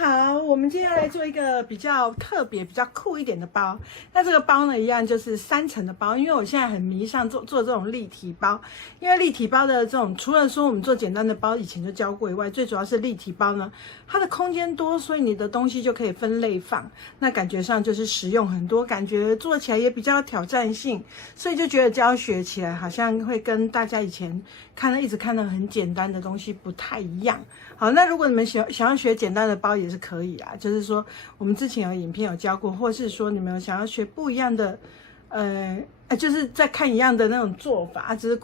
好，我们今天来做一个比较特别、比较酷一点的包。那这个包呢，一样就是3层的包，因为我现在很迷上做这种立体包。因为立体包的这种，除了说我们做简单的包以前就教过以外，最主要是立体包呢，它的空间多，所以你的东西就可以分类放，那感觉上就是实用很多，感觉做起来也比较有挑战性，所以就觉得教学起来好像会跟大家以前一直看到很简单的东西不太一样。好，那如果你们想要学简单的包也是可以啦，就是说我们之前有影片有教过，或是说你们有想要学不一样的，就是在看一样的那种做法，只是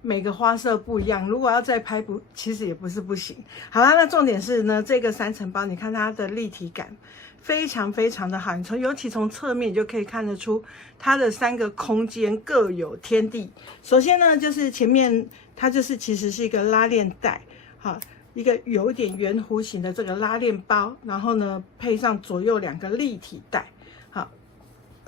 每个花色不一样，如果要再拍其实也不是不行。好啦，那重点是呢，这个3层包，你看它的立体感非常非常的好，尤其从侧面你就可以看得出它的3个空间各有天地。首先呢，就是前面它其实是一个拉链带，好，一个有一点圆弧形的这个拉链包，然后呢配上左右2个立体带，好，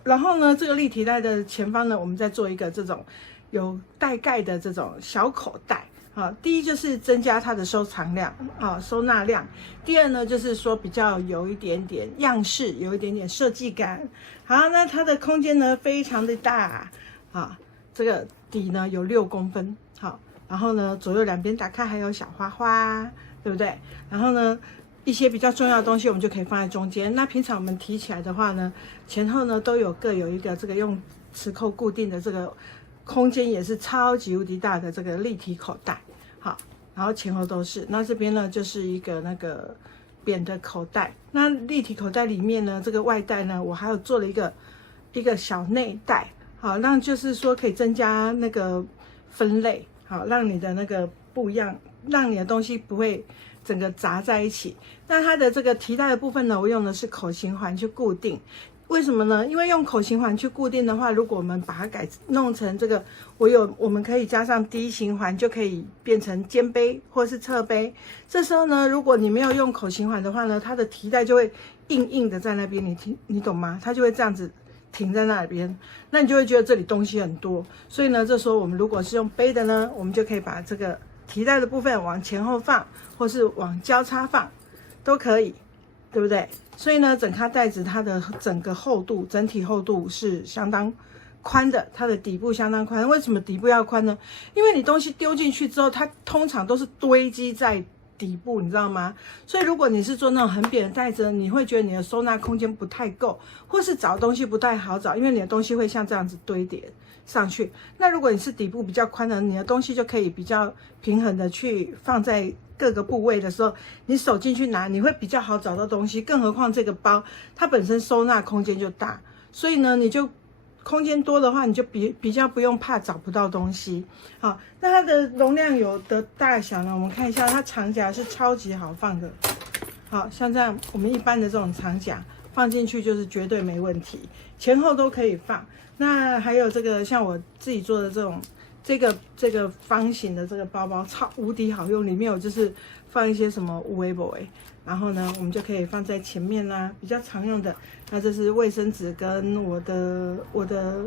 然后呢这个立体带的前方呢，我们再做一个这种有带盖的这种小口袋。好，第一就是增加它的收藏量，收纳量。第二呢，就是说比较有一点点样式，有一点点设计感。好，那它的空间呢非常的大，这个底呢有6公分，好，然后呢左右2边打开还有小花花，对不对？然后呢一些比较重要的东西我们就可以放在中间。那平常我们提起来的话呢，前后呢都各有一个这个用磁扣固定的这个。空间也是超级无敌大的这个立体口袋，好，然后前后都是。那这边呢就是一个那个扁的口袋。那立体口袋里面呢，这个外袋呢，我还有做了一个小内袋，好，让就是说可以增加那个分类，好，让你的那个不一样，让你的东西不会整个杂在一起。那它的这个提袋的部分呢，我用的是口型环去固定。为什么呢？因为用口型环去固定的话，如果我们把它弄成这个，我们可以加上低型环，就可以变成肩背或是侧背。这时候呢，如果你没有用口型环的话呢，它的提袋就会硬硬的在那边，你懂吗？它就会这样子停在那边，那你就会觉得这里东西很多。所以呢，这时候我们如果是用背的呢，我们就可以把这个提袋的部分往前后放，或是往交叉放，都可以，对不对？所以呢，整咖袋子它的整体厚度是相当宽的，它的底部相当宽。为什么底部要宽呢？因为你东西丢进去之后，它通常都是堆积在底部，你知道吗？所以如果你是做那种很扁的袋子，你会觉得你的收纳空间不太够，或是找东西不太好找，因为你的东西会像这样子堆叠上去。那如果你是底部比较宽的，你的东西就可以比较平衡的去放在各个部位的时候，你手进去拿，你会比较好找到东西。更何况这个包它本身收纳空间就大，所以呢，你就空间多的话，你就比较不用怕找不到东西。好，那它的容量有的大小呢，我们看一下，它长夹是超级好放的。好，像这样我们一般的这种长夹放进去就是绝对没问题，前后都可以放。那还有这个像我自己做的这个方形的这个包包超无敌好用，里面有就是放一些什么有的没的，然后呢我们就可以放在前面啦，比较常用的。那这是卫生纸跟我的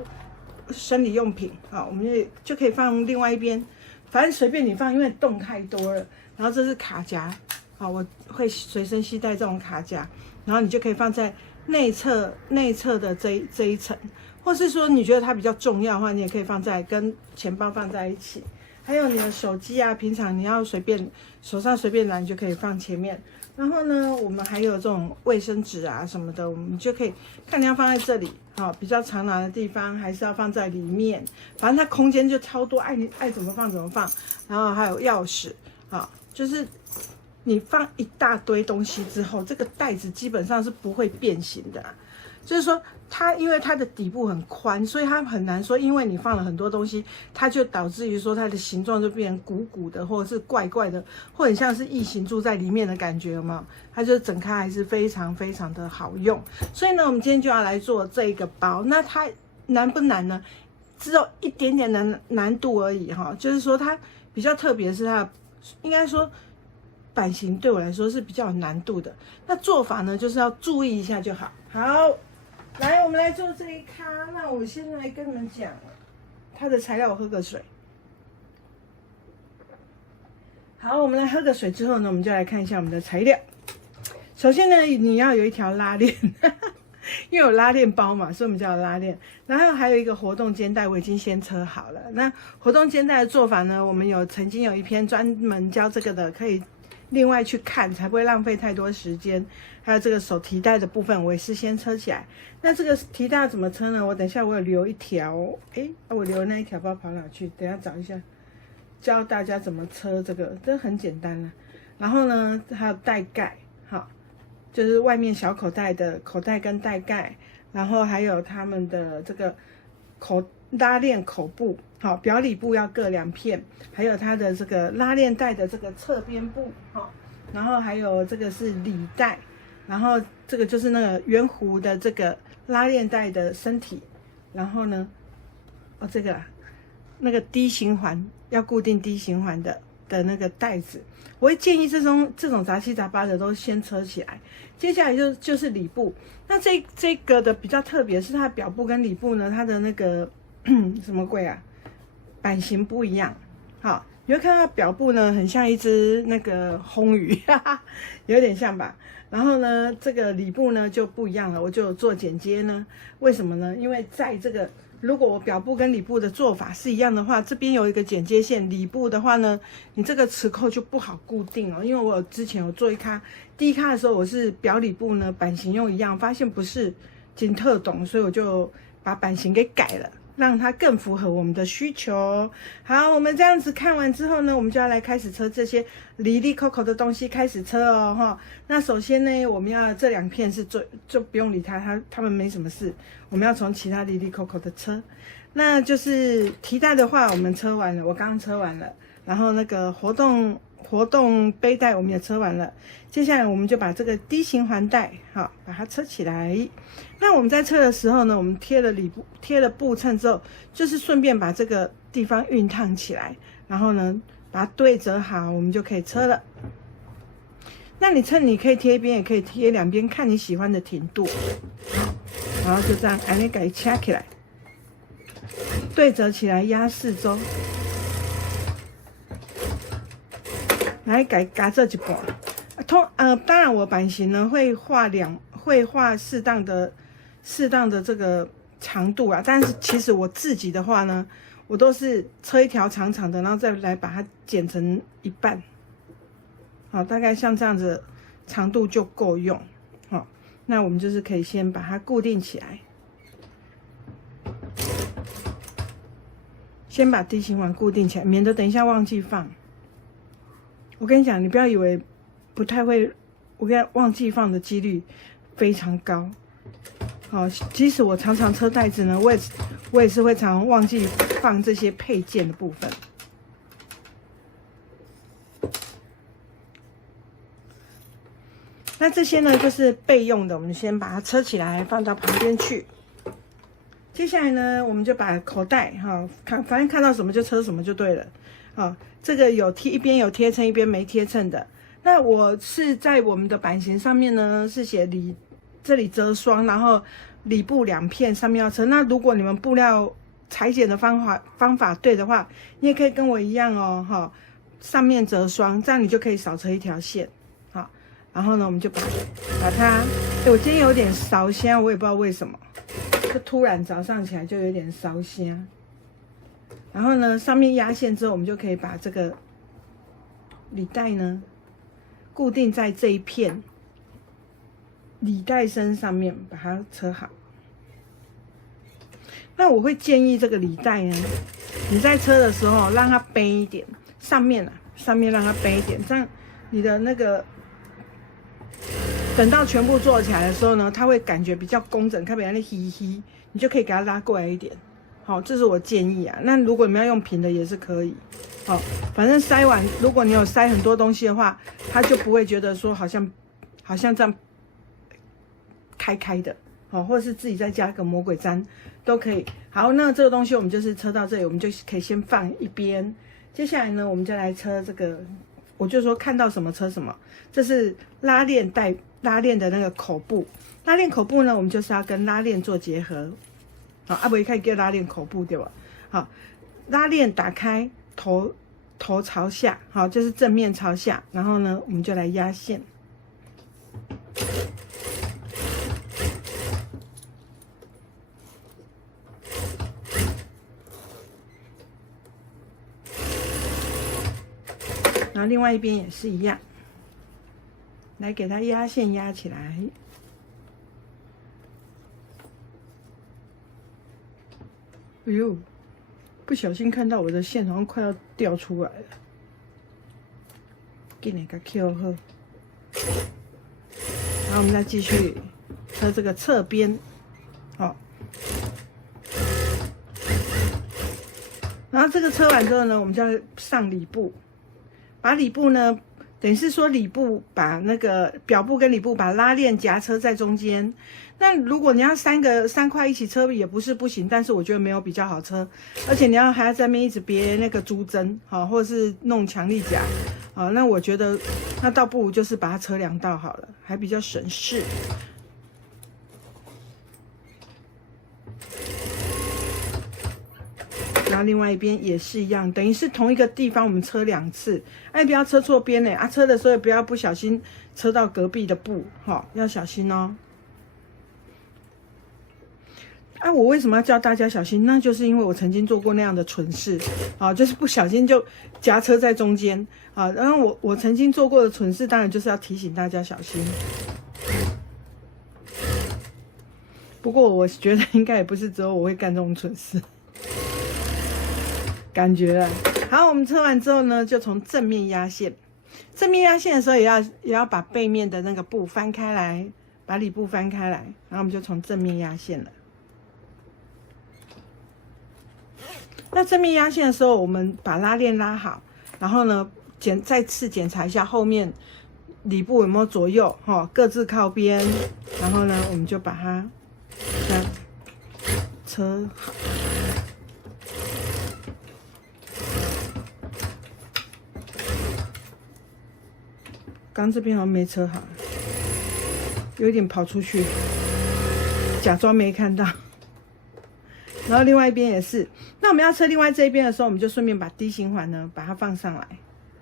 生理用品啊，我们就可以放另外一边，反正随便你放，因为洞太多了。然后这是卡夹，好，我会随身携带这种卡夹，然后你就可以放在内侧的这一层。或是说你觉得它比较重要的话，你也可以放在跟钱包放在一起。还有你的手机啊，平常你要手上随便拿，你就可以放前面。然后呢，我们还有这种卫生纸啊什么的，我们就可以看你要放在这里，好，比较常拿的地方，还是要放在里面。反正它空间就超多，爱怎么放怎么放。然后还有钥匙，好，就是你放一大堆东西之后，这个袋子基本上是不会变形的。就是说因为它的底部很宽，所以它很难说，因为你放了很多东西，它就导致于说它的形状就变成鼓鼓的，或者是怪怪的，或者像是异形住在里面的感觉，有没有？它就整开还是非常非常的好用。所以呢，我们今天就要来做这一个包。那它难不难呢？只有一点点的难度而已哈。就是说它比较特别的是它应该说版型对我来说是比较有难度的。那做法呢，就是要注意一下就好。好。来，我们来做这一咖。那我现在来跟你们讲它的材料，我喝个水。好，我们来喝个水之后呢，我们就来看一下我们的材料。首先呢，你要有一条拉链，因为有拉链包嘛，所以我们叫拉链。然后还有一个活动肩带，我已经先车好了。那活动肩带的做法呢，我们曾经有一篇专门教这个的，可以另外去看，才不会浪费太多时间。还有这个手提带的部分，我也是先车起来。那这个提带怎么车呢？我等一下我有留一条，我留那一条不知道跑哪去，等一下找一下，教大家怎么车这个，这很简单啦。然后呢，还有带盖，好。就是外面小口袋的口袋跟带盖，然后还有他们的这个拉链口部，好，表里部要各2片，还有它的这个拉链带的这个侧边部，好，然后还有这个是里带，然后这个就是那个圆弧的这个拉链带的身体，然后呢，这个那个D形环要固定D形环的那个带子。我会建议这种杂七杂八的都先车起来，接下来就是里部。那这个的比较特别是它的表部跟里部呢，它的那个什么鬼啊，版型不一样。好，你会看到表部呢很像一只那个红鱼，哈哈，有点像吧。然后呢，这个里部呢就不一样了，我就做剪接呢。为什么呢？因为在这个如果我表部跟里部的做法是一样的话，这边有一个剪接线，里部的话呢，你这个磁扣就不好固定哦。因为我之前有做第一咖的时候，我是表里部呢版型用一样，发现不是紧特懂，所以我就把版型给改了，让它更符合我们的需求。好，我们这样子看完之后呢，我们就要来开始车这些里里扣扣的东西，开始车哦哈。那首先呢，我们要这2片是就不用理它们没什么事。我们要从其他里里扣扣的车，那就是提带的话，我们车完了，我刚刚车完了。然后那个活动背带我们也车完了，接下来我们就把这个 D 形环带，好，把它车起来。那我们在车的时候呢，我们贴了布衬之后，就是顺便把这个地方熨烫起来，然后呢把它对折好，我们就可以车了。那你可以贴一边，也可以贴2边，看你喜欢的挺度。然后就这样，给它掐起来，对折起来，压4周，来夹这一半。当然我版型呢会画适当的这个长度啊，但是其实我自己的话呢，我都是车一条长长的，然后再来把它剪成1半，好，大概像这样子长度就够用。好，那我们就是可以先把它固定起来，先把 D 形环固定起来，免得等一下忘记放。我跟你讲，你不要以为不太会，我跟你讲，忘记放的几率非常高。好，即使我常常车带子呢，我也是会常忘记放这些配件的部分。那这些呢就是备用的，我们先把它车起来，放到旁边去。接下来呢，我们就把口袋反正看到什么就车什么就对了。这个一边有贴衬，一边没贴衬的。那我是在我们的版型上面呢是写这里折双，然后里部2片上面要车。那如果你们布料裁剪的方法对的话，你也可以跟我一样哦，上面折双，这样你就可以少车一条线。好，然后呢，我们就把它，我今天有点烧香，我也不知道为什么，就突然早上起来就有点烧香。然后呢，上面压线之后，我们就可以把这个里带呢固定在这一片里带身上面，把它车好。那我会建议这个里带呢，你在车的时候让它背一点，上面让它背一点，这样你的那个等到全部做起来的时候呢，它会感觉比较工整，看起来那稀稀，你就可以给它拉过来一点。好，这是我建议啊。那如果你们要用平的也是可以。好，反正塞完，如果你有塞很多东西的话，它就不会觉得说好像这样开的。好，或者是自己再加个魔鬼毡都可以。好，那这个东西我们就是车到这里，我们就可以先放一边。接下来呢，我们就来车这个，我就说看到什么车什么。这是拉链的那个口部，拉链口部呢，我们就是要跟拉链做结合。好，不一开叫拉链口部对吧？好，拉链打开，头朝下，好，就是正面朝下。然后呢，我们就来压线。然后另外一边也是一样，来给它压线压起来。哎呦，不小心看到我的线好像快要掉出来了，给你个 Q 呵。然后我们再继续车这个侧边，好。然后这个车完之后呢，我们就要上里布，把里布呢，等于是说里布把那个表布跟里布把拉链夹车在中间。那如果你要三块一起车也不是不行，但是我觉得没有比较好车，而且你还要在那边一直别那个珠针，好，或者是弄强力夹，好，那我觉得那倒不如就是把它车2道好了，还比较省事。然后另外一边也是一样，等于是同一个地方我们车2次，哎，不要车错边呢啊！车的时候不要不小心车到隔壁的布，哈，要小心哦。啊，我为什么要教大家小心？那就是因为我曾经做过那样的蠢事，啊，就是不小心就夹车在中间，啊，然后我曾经做过的蠢事，当然就是要提醒大家小心。不过我觉得应该也不是只有我会干这种蠢事。感觉了。好，我们车完之后呢，就从正面压线。正面压线的时候也要把背面的那个布翻开来，把里布翻开来，然后我们就从正面压线了。那正面压线的时候，我们把拉链拉好，然后呢再次检查一下后面里布有没有左右，各自靠边，然后呢我们就把它这样车好。刚这边好像没车好，有点跑出去，假装没看到。然后另外一边也是，那我们要车另外这一边的时候，我们就顺便把 D 型环呢把它放上来，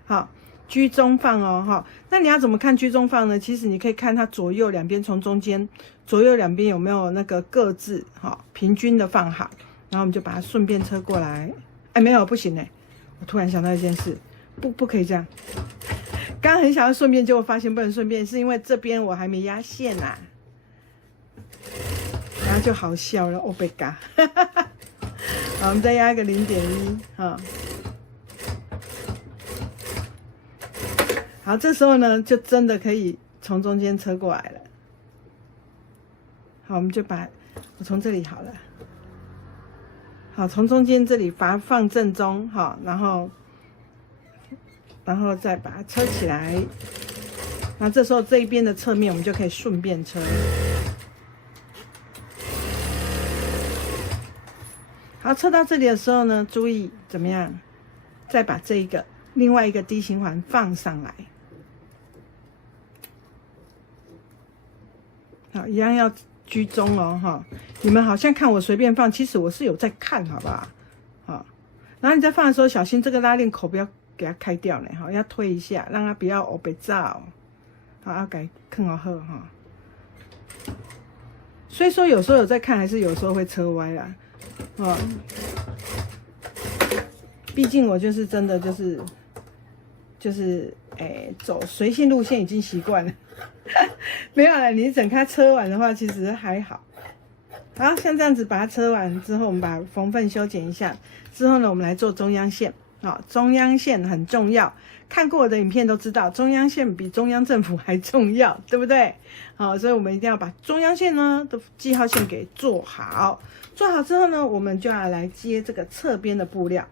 好，居中放哦，哈。那你要怎么看居中放呢？其实你可以看它左右两边，从中间左右两边有没有那个各自好平均的放好，然后我们就把它顺便车过来。哎，没有，不行哎，我突然想到一件事，不可以这样。刚刚很想要顺便，结果发现不能顺便，是因为这边我还没压线啊，然后就好笑了，哦贝嘎，好，我们再压一个0.1，哈，好，这时候呢，就真的可以从中间车过来了。好，我们就把我从这里好了，好，从中间这里把它放正中，好，然后再把它车起来，那这时候这一边的侧面我们就可以顺便车。好，车到这里的时候呢，注意怎么样？再把这一个另外一个 D 型环放上来。好，一样要居中哦，哈。你们好像看我随便放，其实我是有在看，好不好？好，然后你在放的时候，小心这个拉链口不要给它开掉呢，哈，要推一下，让它不要被炸。好，要改更好喝哈。所以说有时候有在看，还是有时候会车歪啦，哦。毕竟我就是真的就是走随性路线已经习惯了，没有了。你整开车完的话，其实还好。好，像这样子把它车完之后，我们把缝缝修剪一下。之后呢，我们来做中央线。好，中央线很重要，看过我的影片都知道，中央线比中央政府还重要，对不对？好，所以我们一定要把中央线呢的记号线给做好。做好之后呢，我们就要来接这个侧边的布料。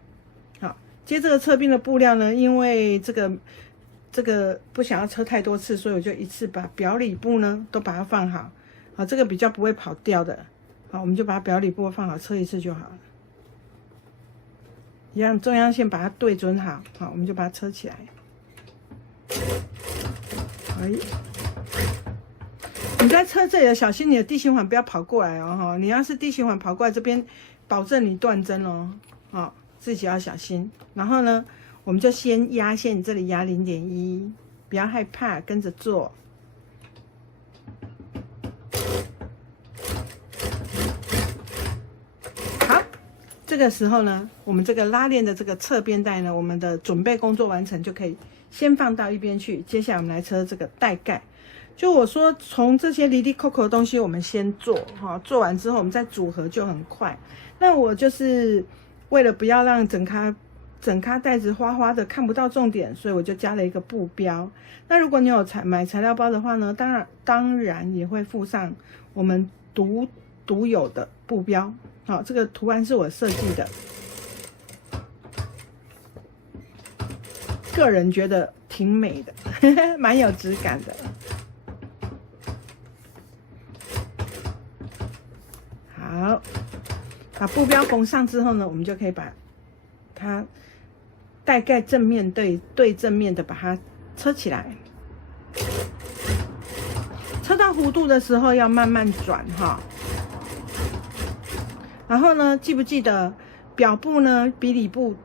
好，接这个侧边的布料呢，因为这个不想要车太多次，所以我就一次把表里布呢都把它放好。好，这个比较不会跑掉的。好，我们就把表里布放好，车一次就好了。一样，中央线把它对准好，好，我们就把它车起来。哎，你在车这里小心你的D型环不要跑过来哦，哈！你要是D型环跑过来这边，保证你断针哦，好，自己要小心。然后呢，我们就先压线，这里压0.1，不要害怕，跟着做。这个时候呢，我们这个拉链的这个侧边带呢，我们的准备工作完成，就可以先放到一边去。接下来我们来车这个带盖。就我说，从这些离离扣扣的东西，我们先做哈，做完之后我们再组合就很快。那我就是为了不要让整咖袋子花花的看不到重点，所以我就加了一个布标。那如果你有买材料包的话呢，当然也会附上我们独有的布标。好，这个图案是我设计的，个人觉得挺美的，蛮有质感的。好，把布标缝上之后呢，我们就可以把它带盖正面对正面的把它车起来。车到弧度的时候要慢慢转哈。然后呢，记不记得表布呢比里布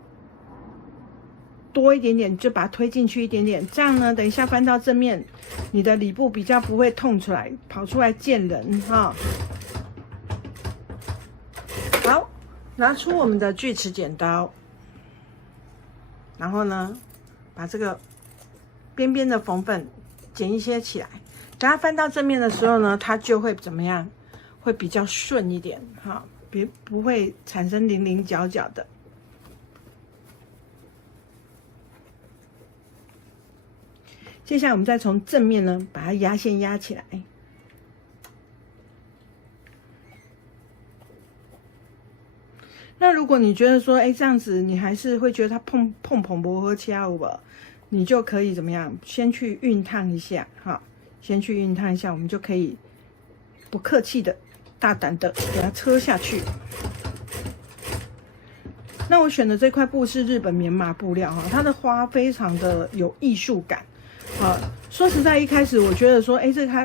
多一点点，就把它推进去一点点，这样呢，等一下翻到正面，你的里布比较不会痛出来，跑出来见人哈。好，拿出我们的锯齿剪刀，然后呢，把这个边边的缝缝剪一些起来，等它翻到正面的时候呢，它就会怎么样？会比较顺一点哈。不会产生棱棱角角的。接下来我们再从正面呢，把它压线压起来。那如果你觉得说，这样子你还是会觉得它碰不合掐吧，你就可以怎么样？先去熨烫一下，哈，先去熨烫一下，我们就可以不客气的。大胆的给它车下去。那我选的这块布是日本棉麻布料哈，它的花非常的有艺术感。说实在，一开始我觉得说，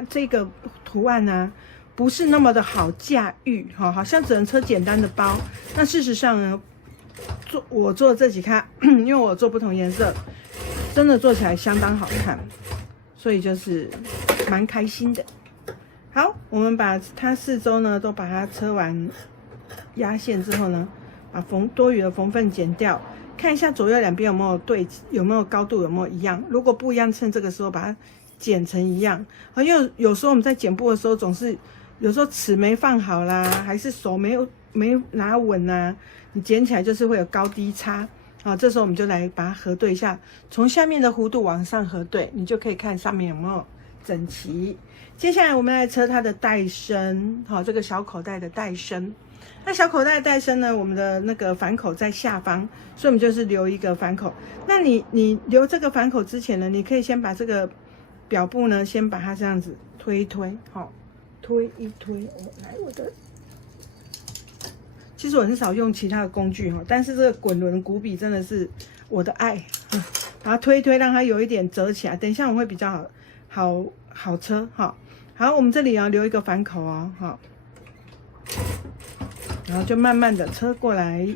这个图案呢，不是那么的好驾驭哈，好像只能车简单的包。那事实上呢，我做这几咖，因为我做不同颜色，真的做起来相当好看，所以就是蛮开心的。好，我们把它四周呢都把它车完压线之后呢，把多余的缝缝剪掉，看一下左右两边有没有有没有高度，有没有一样。如果不一样，趁这个时候把它剪成一样。因为有时候我们在剪布的时候，总是有时候尺没放好啦，还是手没拿稳啊，你剪起来就是会有高低差。这时候我们就来把它核对一下，从下面的弧度往上核对，你就可以看上面有没有整齐。接下来我们来车它的带身，这个小口袋的带身。那小口袋的带身呢，我们的那个反口在下方，所以我们就是留一个反口。那你留这个反口之前呢，你可以先把这个表布呢，先把它这样子推一推，推一推。我的，其实我很少用其他的工具但是这个滚轮骨笔真的是我的爱，把它推一推，让它有一点折起来，等一下我会比较好车哈。好，我们这里要留一个反口然后就慢慢的车过来。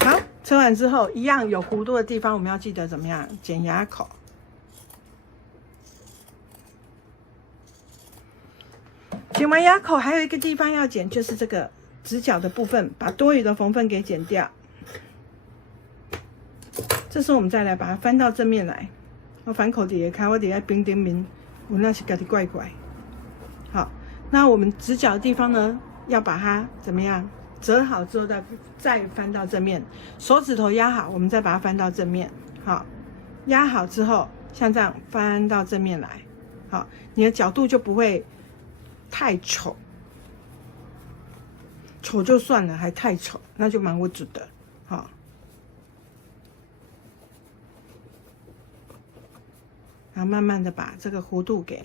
好，车完之后，一样有弧度的地方，我们要记得怎么样剪牙口。剪完牙口，还有一个地方要剪，就是这个直角的部分，把多余的缝缝给剪掉。这时候我们再来把它翻到正面来，我反口底下开，我底下冰点面，我那是给它怪怪。好，那我们直角的地方呢，要把它怎么样折好之后再翻到正面，手指头压好，我们再把它翻到正面。好，压好之后，像这样翻到正面来，好，你的角度就不会太丑就算了，还太丑，那就蛮不准的。好，然后慢慢的把这个弧度给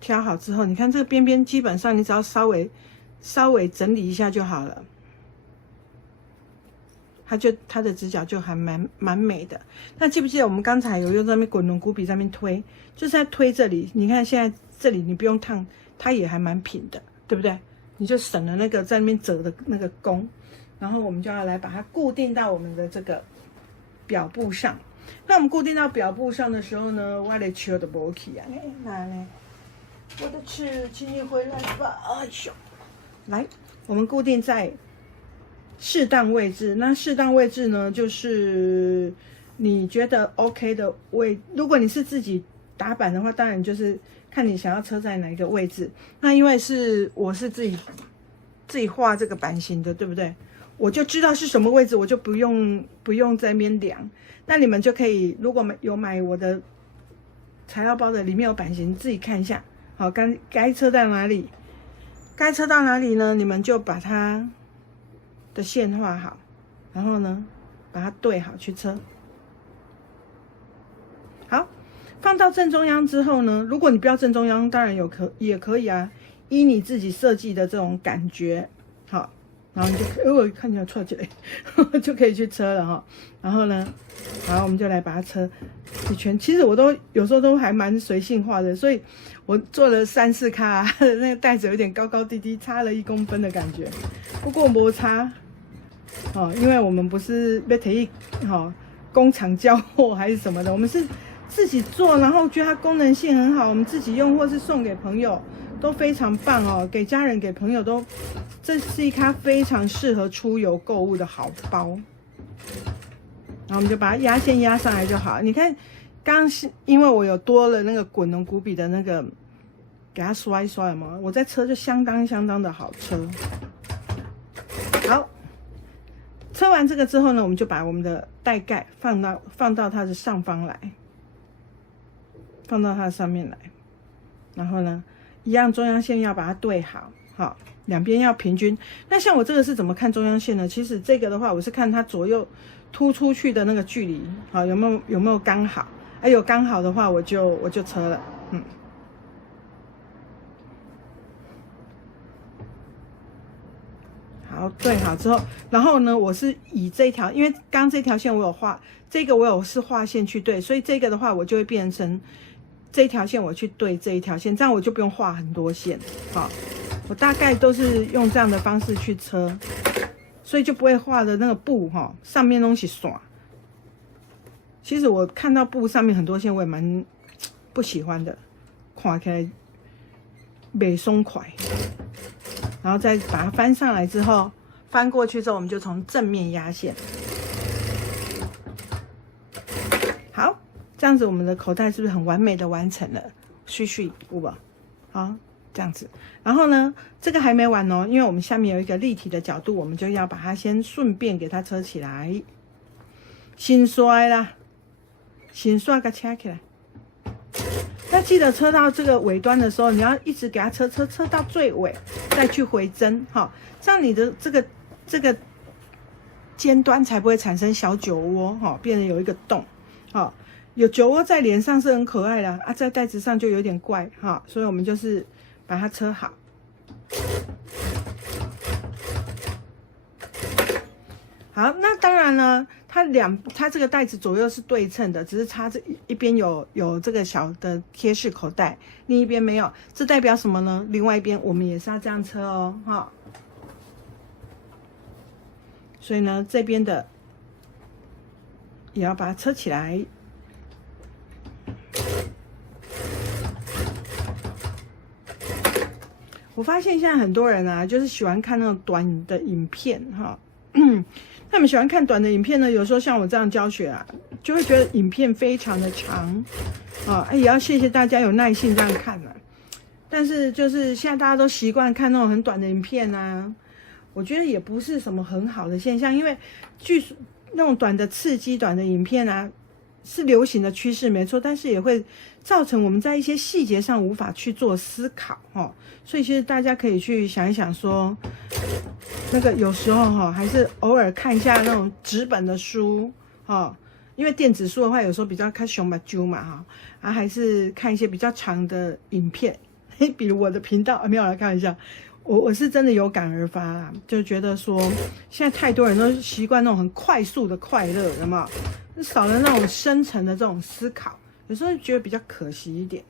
挑好之后，你看这个边边基本上你只要稍微整理一下就好了，它的直角就还蛮美的。那记不记得我们刚才有用这边滚轮骨笔在那边推，就是在推这里，你看现在这里你不用烫，它也还蛮平的，对不对？你就省了那个在那边折的那个工，然后我们就要来把它固定到我们的这个表布上。那我们固定到表布上的时候呢，我的球都不起啊，哪呢？我的球，请你回来吧！哎呦，来，我们固定在适当位置。那适当位置呢，就是你觉得 OK 的位。如果你是自己打板的话，当然就是看你想要车在哪一个位置。那因为我是自己画这个版型的，对不对？我就知道是什么位置，我就不用在那边量。那你们就可以，如果有买我的材料包的，里面有版型，自己看一下。好，该车到哪里？该车到哪里呢？你们就把它的线画好，然后呢，把它对好去车。好，放到正中央之后呢，如果你不要正中央，当然也可以啊，依你自己设计的这种感觉。好。然后你就可以，我看起来错起来，就可以去车了哈。然后呢，好，我们就来把它车一圈。其实我有时候都还蛮随性化的，所以我做了3、4卡，那个袋子有点高高低低，差了1公分的感觉。不过摩擦，哦，因为我们不是被特意工厂交货还是什么的，我们是自己做，然后觉得它功能性很好，我们自己用或是送给朋友。都非常棒哦，给家人、给朋友都，这是一卡非常适合出游购物的好包。然后我们就把它压线压上来就好。你看，刚是因为我有多了那个滚龙骨笔的那个，给它刷一刷嘛，我在车就相当的好车。好，车完这个之后呢，我们就把我们的带盖放到它的上方来，放到它的上面来，然后呢。一样中央线要把它对好，好，两边要平均。那像我这个是怎么看中央线呢？其实这个的话，我是看它左右突出去的那个距离，好，有没有刚好？有刚好的话，我就车了，好，对好之后，然后呢，我是以这条，因为刚这条线我有画，这个我是画线去对，所以这个的话，我就会变成。这条线我去对这一条线，这样我就不用画很多线，好，我大概都是用这样的方式去车，所以就不会画的那个布上面东西刷。其实我看到布上面很多线，我也蛮不喜欢的，看起来不松快。然后再把它翻上来之后，翻过去之后，我们就从正面压线。好。这样子，我们的口袋是不是很完美的完成了？虚不吧？好，这样子。然后呢，这个还没完哦，因为我们下面有一个立体的角度，我们就要把它先顺便给它车起来。先刷啦，先刷个车起来。那记得车到这个尾端的时候，你要一直给它车到最尾，再去回针，哈，这样你的这个尖端才不会产生小酒窝，哈，变得有一个洞，哈。有酒窝在脸上是很可爱的啊，在袋子上就有点怪哈，所以我们就是把它车好。好，那当然呢，它这个袋子左右是对称的，只是差这一边有这个小的贴式口袋，另一边没有，这代表什么呢？另外一边我们也是要这样车哦，哈。所以呢，这边的也要把它车起来。我发现现在很多人啊，就是喜欢看那种短的影片哈。他们喜欢看短的影片呢，有时候像我这样教学啊，就会觉得影片非常的长啊。也要谢谢大家有耐心这样看啊。但是就是现在大家都习惯看那种很短的影片啊，我觉得也不是什么很好的现象，因为据说那种短的刺激短的影片啊。是流行的趋势没错，但是也会造成我们在一些细节上无法去做思考哈，所以其实大家可以去想一想说，那个有时候哈，还是偶尔看一下那种纸本的书哈，因为电子书的话有时候比较看熊把揪嘛哈，还是看一些比较长的影片，比如我的频道没有来看一下。我是真的有感而发啦，就觉得说现在太多人都习惯那种很快速的快乐，有没有？少了那种深层的这种思考，有时候觉得比较可惜一点。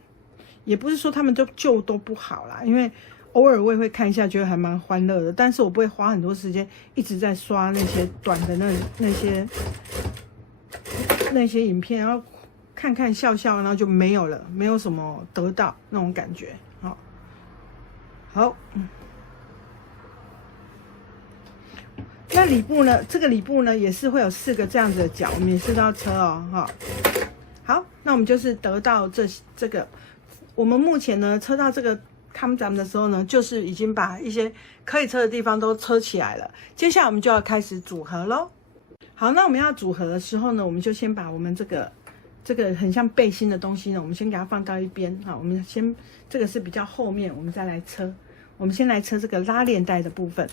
也不是说他们就都不好啦，因为偶尔我也会看一下，觉得还蛮欢乐的。但是我不会花很多时间一直在刷那些短的那些那些影片，然后看看笑笑，然后就没有了，没有什么得到那种感觉。好，那里部呢？这个里部呢也是会有4个这样子的角，我们也是都要车哦，好，那我们就是得到这个，我们目前呢车到这个他们咱们的时候呢，就是已经把一些可以车的地方都车起来了。接下来我们就要开始组合咯。好，那我们要组合的时候呢，我们就先把我们这个很像背心的东西呢，我们先给它放到一边。好，我们先这个是比较后面，我们再来车。我们先来车这个拉链带的部分，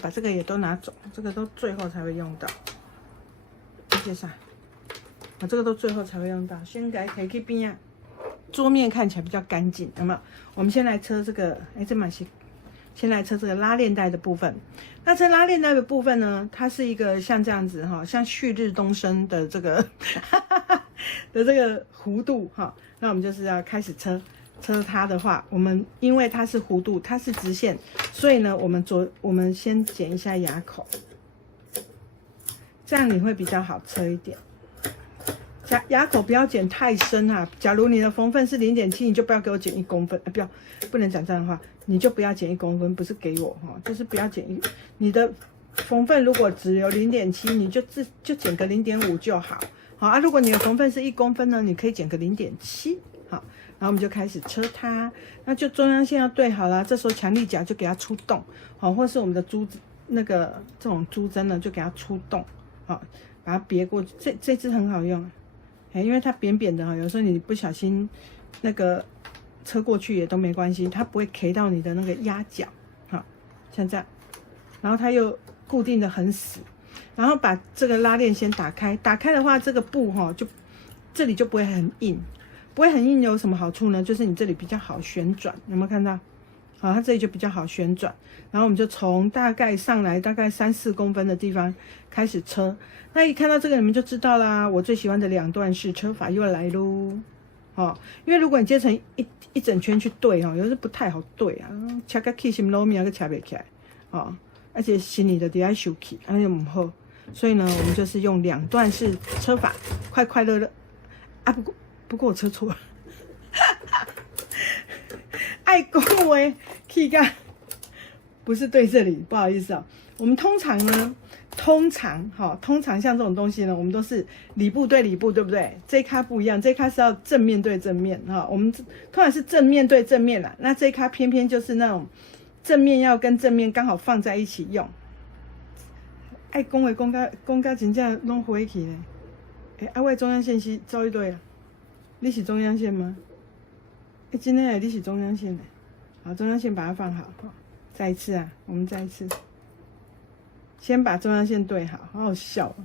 把这个也都拿走，这个都最后才会用到。介绍，这个都最后才会用到，先给它可以去边啊。桌面看起来比较干净，有没有？我们先来车这个，这蛮行。先来车这个拉链带的部分。那这拉链带的部分呢，它是一个像这样子哈，像旭日东升的这个的这个弧度哈。那我们就是要开始车它的话，我们因为它是弧度，它是直线，所以呢，我们先剪一下牙口，这样你会比较好车一点。牙口不要剪太深啊！假如你的缝分是0.7，你就不要给我剪1公分，不能讲这样的话，你就不要剪1公分，不是给我哈，就是不要剪你的缝分如果只有0.7，你就剪个0.5就好。好啊，如果你的缝分是1公分呢，你可以剪个0.7。好，然后我们就开始车它，那就中央线要对好了，这时候强力夹就给它出洞，好，或是我们的这种珠针呢，就给它出洞，好，把它别过去。这支很好用。因为它扁扁的，有时候你不小心那个车过去也都没关系，它不会 K 到你的那个压角，像这样，然后它又固定的很死，然后把这个拉链先打开，打开的话，这个布就这里就不会很硬，不会很硬有什么好处呢？就是你这里比较好旋转，有没有看到？好，它这里就比较好旋转，然后我们就从大概上来大概3-4公分的地方开始车。那一看到这个你们就知道啦，我最喜欢的2段式车法又来咯。因为如果你接成一整圈去对有时不太好对啊，掐个起心路面个掐不起来而且心里的底下受气，那就不好。所以呢，我们就是用2段式车法，快快乐乐啊。不过我车错了。爱恭维气干不是对这里，不好意思啊。我们通常像这种东西呢，我们都是里部对里部，对不对？这一卡不一样，这一卡是要正面对正面我们通常是正面对正面啦，那这一卡偏偏就是那种正面要跟正面刚好放在一起用。爱恭维讲到真正弄回去呢。我的中央线是走一对啊，你是中央线吗？真的你是中央线的，好，中央线把它放好，再一次啊，我们再一次，先把中央线对好，好好笑哦，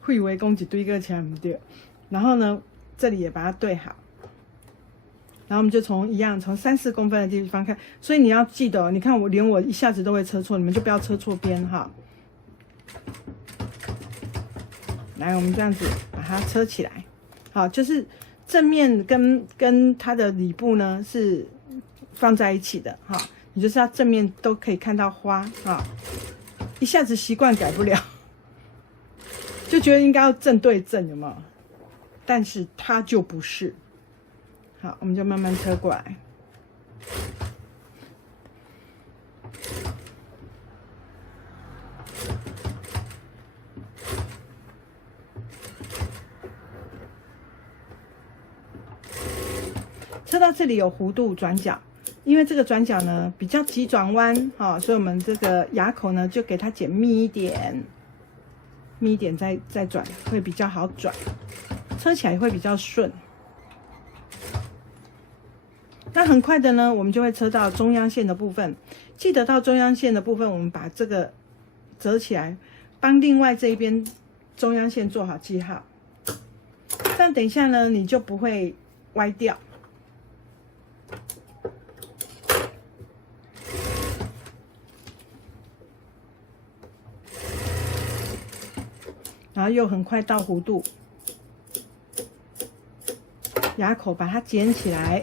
会以为讲一堆个起来不对，然后呢，这里也把它对好，然后我们就从3-4公分的地方看，所以你要记得，你看我一下子都会车错，你们就不要车错边哈。来，我们这样子把它车起来，好，就是正面跟它的里部呢是放在一起的你就是要正面都可以看到花一下子习惯改不了，就觉得应该要正对正，有没有？但是它就不是。好，我们就慢慢车过来。车到这里有弧度转角，因为这个转角呢比较急转弯所以我们这个牙口呢就给它剪密一点，密一点再转，会比较好转，车起来会比较顺。那很快的呢，我们就会车到中央线的部分。记得到中央线的部分，我们把这个折起来，帮另外这一边中央线做好记号。这样等一下呢，你就不会歪掉。然后又很快到弧度，牙口把它剪起来。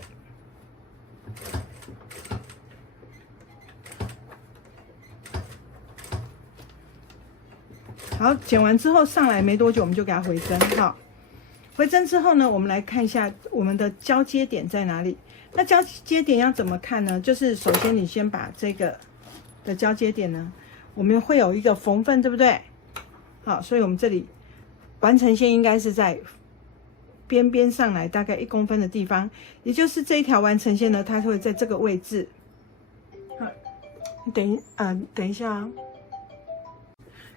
好，剪完之后上来没多久，我们就给它回针回针之后呢，我们来看一下我们的交接点在哪里。那交接点要怎么看呢？就是首先你先把这个的交接点呢，我们会有一个缝缝，对不对？好，所以我们这里完成线应该是在边边上来大概1公分的地方，也就是这一条完成线呢，它会在这个位置。好，等一下啊，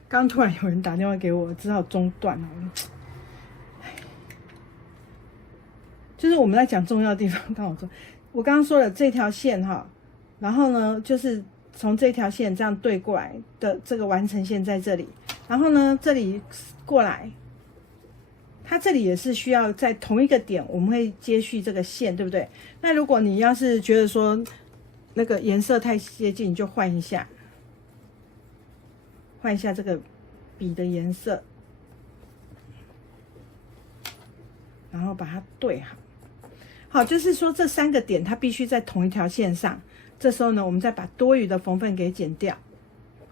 刚突然有人打电话给我，只好中断了。就是我们在讲重要的地方，刚好说，我刚刚说了这条线哈，然后呢，就是从这条线这样对过来的这个完成线在这里，然后呢，这里过来，它这里也是需要在同一个点，我们会接续这个线，对不对？那如果你要是觉得说那个颜色太接近，你就换一下这个笔的颜色，然后把它对好。好，就是说这3个点它必须在同一条线上。这时候呢，我们再把多余的缝缝给剪掉。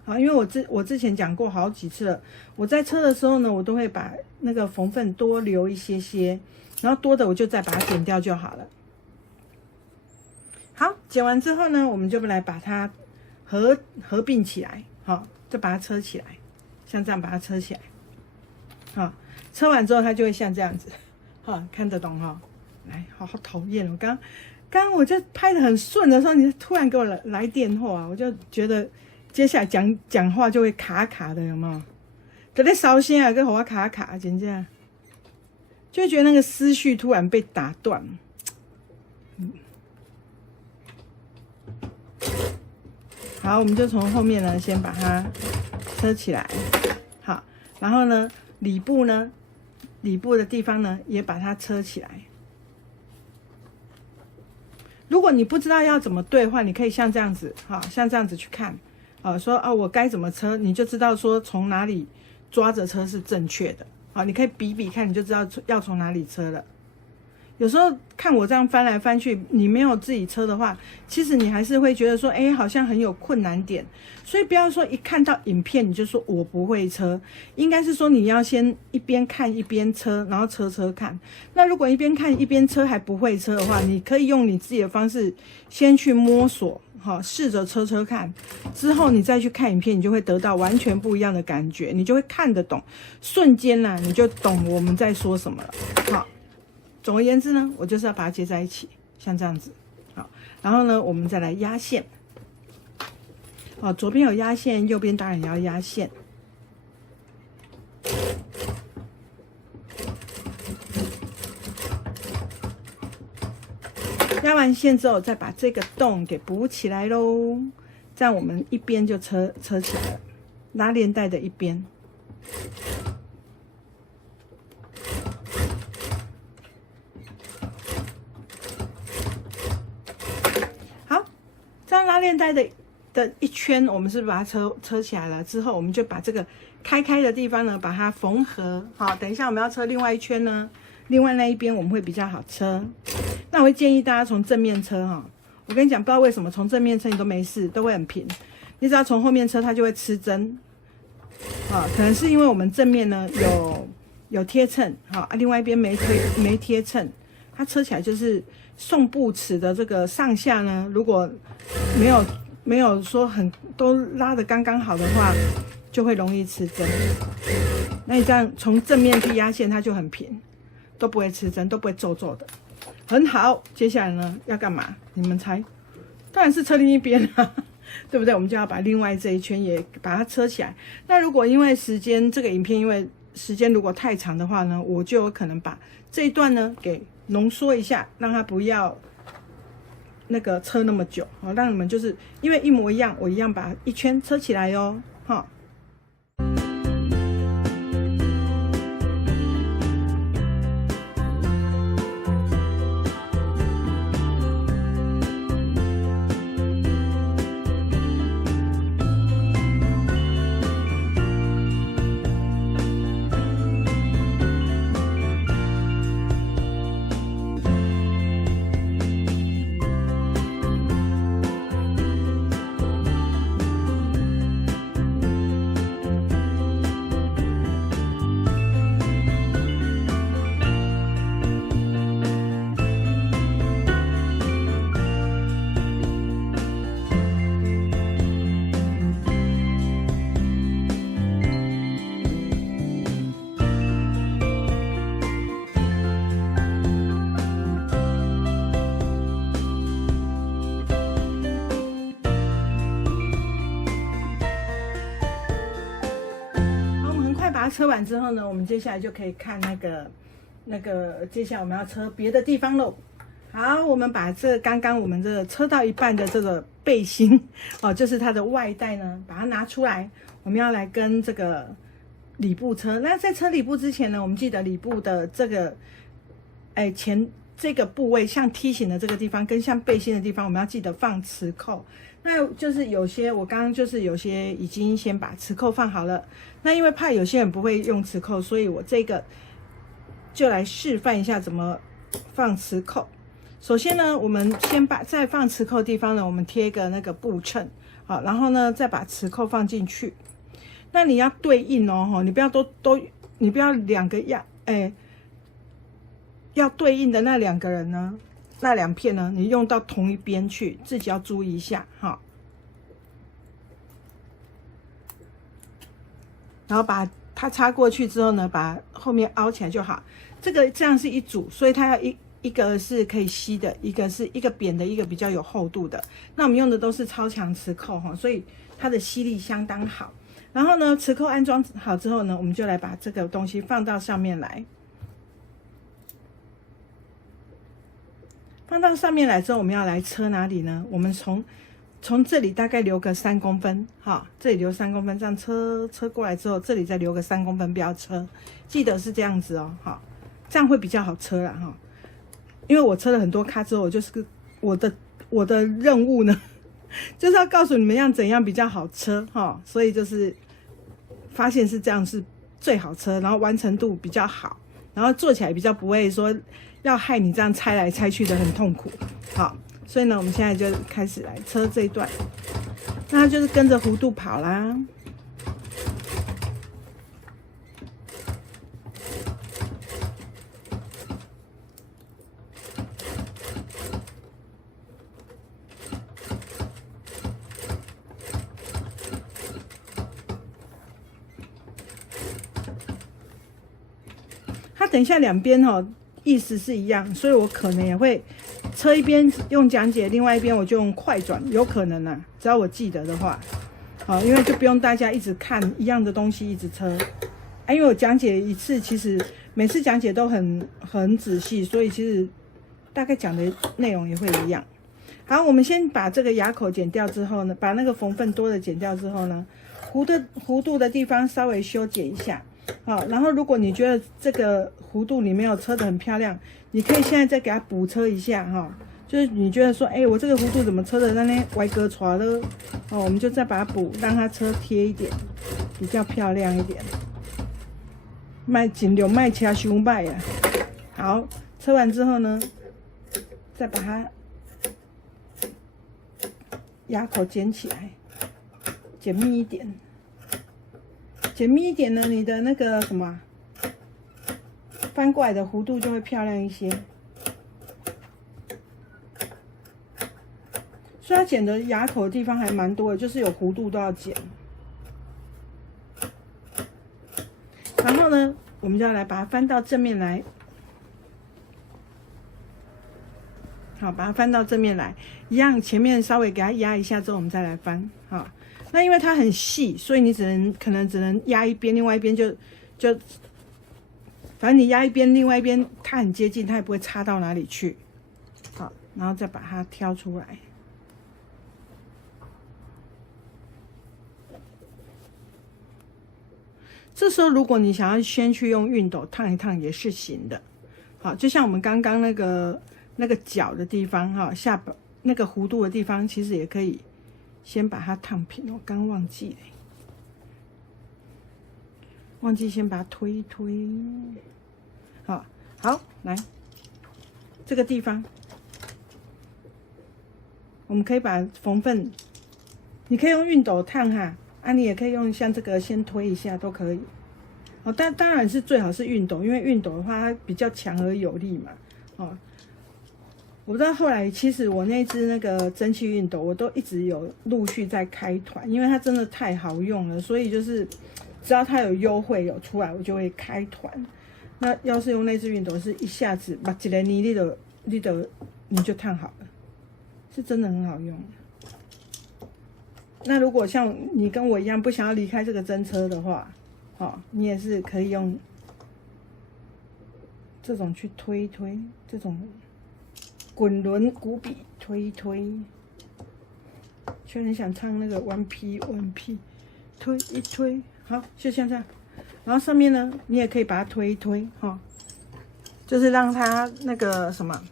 好，因为我之前讲过好几次了，我在车的时候呢，我都会把那个缝缝多留一些，然后多的我就再把它剪掉就好了。好，剪完之后呢，我们就来把它合并起来。好，就把它车起来，像这样把它车起来。好，车完之后它就会像这样子。好，看得懂哈？来，好讨厌哦！刚刚我就拍得很顺的时候，你突然给我来电话，我就觉得接下来讲话就会卡卡的，有没有？就在烧声啊，跟我卡卡，真正就会觉得那个思绪突然被打断。好，我们就从后面呢，先把它车起来。好，然后呢，里部的地方呢，也把它车起来。如果你不知道要怎么对的话，你可以像这样子，像这样子去看，说我该怎么车，你就知道说从哪里抓着车是正确的。你可以比比看，你就知道要从哪里车了。有时候看我这样翻来翻去，你没有自己车的话，其实你还是会觉得说，好像很有困难点。所以不要说一看到影片你就说我不会车，应该是说你要先一边看一边车，然后车看。那如果一边看一边车还不会车的话，你可以用你自己的方式先去摸索，试着车看，之后你再去看影片，你就会得到完全不一样的感觉，你就会看得懂，瞬间啦，你就懂我们在说什么了。好。总而言之呢，我就是要把它接在一起，像这样子。好，然后呢，我们再来压线。左边有压线，右边当然也要压线。压完线之后，再把这个洞给补起来咯，这样我们一边就车起来了，拉链带的一边。拉链带的一圈，我们是把它车起来了之后，我们就把这个开的地方呢，把它缝合。好，等一下我们要车另外一圈呢，另外那一边我们会比较好车。那我会建议大家从正面车哈。我跟你讲，不知道为什么从正面车你都没事，都会很平。你只要从后面车，它就会吃针。可能是因为我们正面呢有贴衬，另外一边没贴衬，它车起来就是送步尺的这个上下呢，如果没有说都拉得刚刚好的话，就会容易吃针。那你这样从正面去压线，它就很平，都不会吃针，都不会皱皱的，很好。接下来呢要干嘛？你们猜？当然是车另一边啊，对不对？我们就要把另外这一圈也把它车起来。那如果因为这个影片因为时间如果太长的话呢，我就有可能把这一段呢给浓缩一下，让它不要那个车那么久，让你们就是因为一模一样，我一样把一圈车起来哟，车完之后呢，我们接下来就可以看接下来我们要车别的地方喽。好，我们把刚刚我们这个车到一半的这个背心哦，就是它的外带呢，把它拿出来，我们要来跟这个里布车。那在车里布之前呢，我们记得里布的这个前这个部位，像梯形的这个地方跟像背心的地方，我们要记得放磁扣。那就是我刚刚就是有些已经先把磁扣放好了。那因为怕有些人不会用磁扣，所以我这个就来示范一下怎么放磁扣。首先呢，我们先在放磁扣的地方呢，我们贴一个那个布衬，好，然后呢再把磁扣放进去。那你要对应哦，你不要你不要两个要对应的那两个人呢，那两片呢，你用到同一边去，自己要注意一下哈。然后把它插过去之后呢，把后面凹起来就好。这样是一组，所以它要一个是可以吸的，一个是一个扁的，一个比较有厚度的。那我们用的都是超强磁扣哈，所以它的吸力相当好。然后呢，磁扣安装好之后呢，我们就来把这个东西放到上面来。放到上面来之后，我们要来车哪里呢？我们从这里大概留个3公分，哈，这里留3公分，这样车过来之后，这里再留个3公分，不要车，记得是这样子哦，哈，这样会比较好车啦，哈。因为我车了很多咖之后，我的任务呢，就是要告诉你们怎样比较好车哈，所以就是发现是这样是最好车，然后完成度比较好，然后做起来比较不会说要害你这样拆来拆去的很痛苦，好，所以呢，我们现在就开始来车这一段，那它就是跟着弧度跑啦。它等一下两边意思是一样，所以我可能也会车一边用讲解，另外一边我就用快转，有可能啊，只要我记得的话，好，因为就不用大家一直看一样的东西一直车，因为我讲解一次，其实每次讲解都很仔细，所以其实大概讲的内容也会一样。好，我们先把这个牙口剪掉之后呢，把那个缝份多的剪掉之后呢，弧度的地方稍微修剪一下。好，然后如果你觉得这个弧度你没有车得很漂亮，你可以现在再给它补车一下哈。就是你觉得说，我这个弧度怎么车的那边歪哥出来了？我们就再把它补，让它车贴一点，比较漂亮一点。尽量卖车伤歹啊。好，车完之后呢，再把它牙口剪起来，剪密一点。剪密一点呢，你的那个什么翻过来的弧度就会漂亮一些。所以它剪的牙口的地方还蛮多的，就是有弧度都要剪。然后呢，我们就要来把它翻到正面来。好，把它翻到正面来，一样前面稍微给它压一下之后，我们再来翻。好。那因为它很细，所以你可能只能压一边，另外一边就，反正你压一边，另外一边它很接近，它也不会差到哪里去。好，然后再把它挑出来。这时候如果你想要先去用熨斗烫一烫也是行的。好，就像我们刚刚那个角的地方哈，下巴那个弧度的地方，其实也可以。先把它烫平，我刚忘记了，忘记先把它推一推。好，来这个地方，我们可以把缝份，你可以用熨斗烫哈，你也可以用像这个先推一下都可以。当然是最好是熨斗，因为熨斗的话它比较强而有力嘛。我不知道后来，其实我那只那个蒸汽熨斗，我都一直有陆续在开团，因为它真的太好用了，所以就是只要它有优惠有出来，我就会开团。那要是用那只熨斗，是一下子把一个泥你就烫好了，是真的很好用。那如果像你跟我一样不想要离开这个真车的话，你也是可以用这种去推一推，这种滚轮骨笔推一推，就很想唱那个顽皮，推一推，好，就像这样。然后上面呢，你也可以把它推一推，就是让它那个什么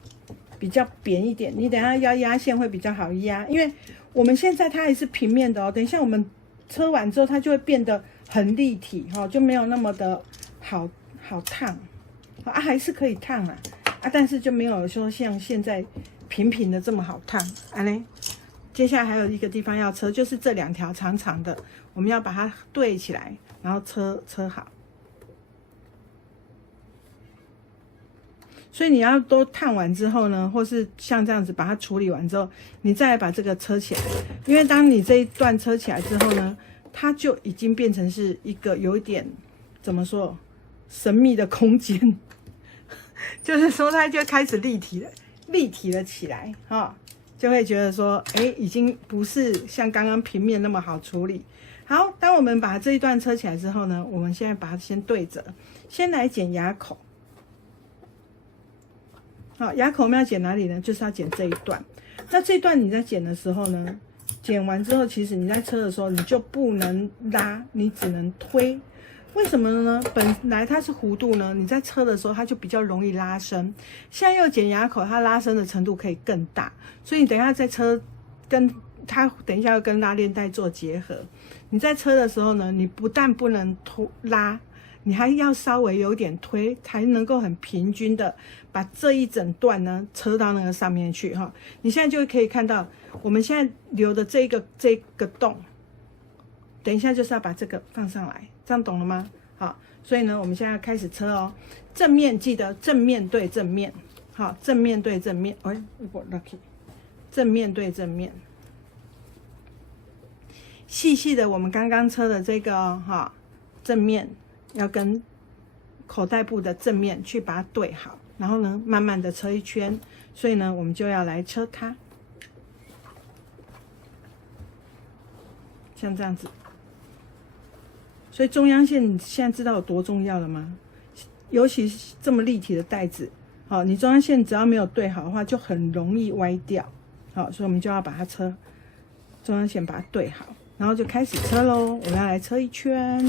比较扁一点。你等一下要压线会比较好压，因为我们现在它还是平面的哦。等一下我们车完之后，它就会变得很立体，就没有那么的好烫。还是可以烫但是就没有说像现在平的这么好烫嘞。接下来还有一个地方要车，就是这2条长长的，我们要把它对起来，然后车好。所以你要都烫完之后呢，或是像这样子把它处理完之后，你再来把这个车起来。因为当你这一段车起来之后呢，它就已经变成是一个有一点怎么说神秘的空间，就是说它就开始立体了起来就会觉得说，已经不是像刚刚平面那么好处理。好，当我们把这一段车起来之后呢，我们现在把它先对折，先来剪牙口。好，牙口我们要剪哪里呢？就是要剪这一段。那这一段你在剪的时候呢，剪完之后，其实你在车的时候你就不能拉，你只能推。为什么呢？本来它是弧度呢，你在车的时候它就比较容易拉伸。现在又剪牙口，它拉伸的程度可以更大，所以你等一下在车跟它等一下要跟拉链带做结合。你在车的时候呢，你不但不能拉，你还要稍微有点推，才能够很平均的把这一整段呢车到那个上面去你现在就可以看到，我们现在留的这个洞，等一下就是要把这个放上来。这样懂了吗？好，所以呢，我们现在开始车哦。正面记得正面对正面，好，正面对正面。我 lucky， 正面对正面，细细的，我们刚刚车的这个正面要跟口袋部的正面去把它对好，然后呢，慢慢的车一圈。所以呢，我们就要来车它，像这样子。所以中央线你现在知道有多重要了吗？尤其是这么立体的带子，你中央线只要没有对好的话，就很容易歪掉。所以我们就要把它车中央线把它对好，然后就开始车咯。我们要来车一圈。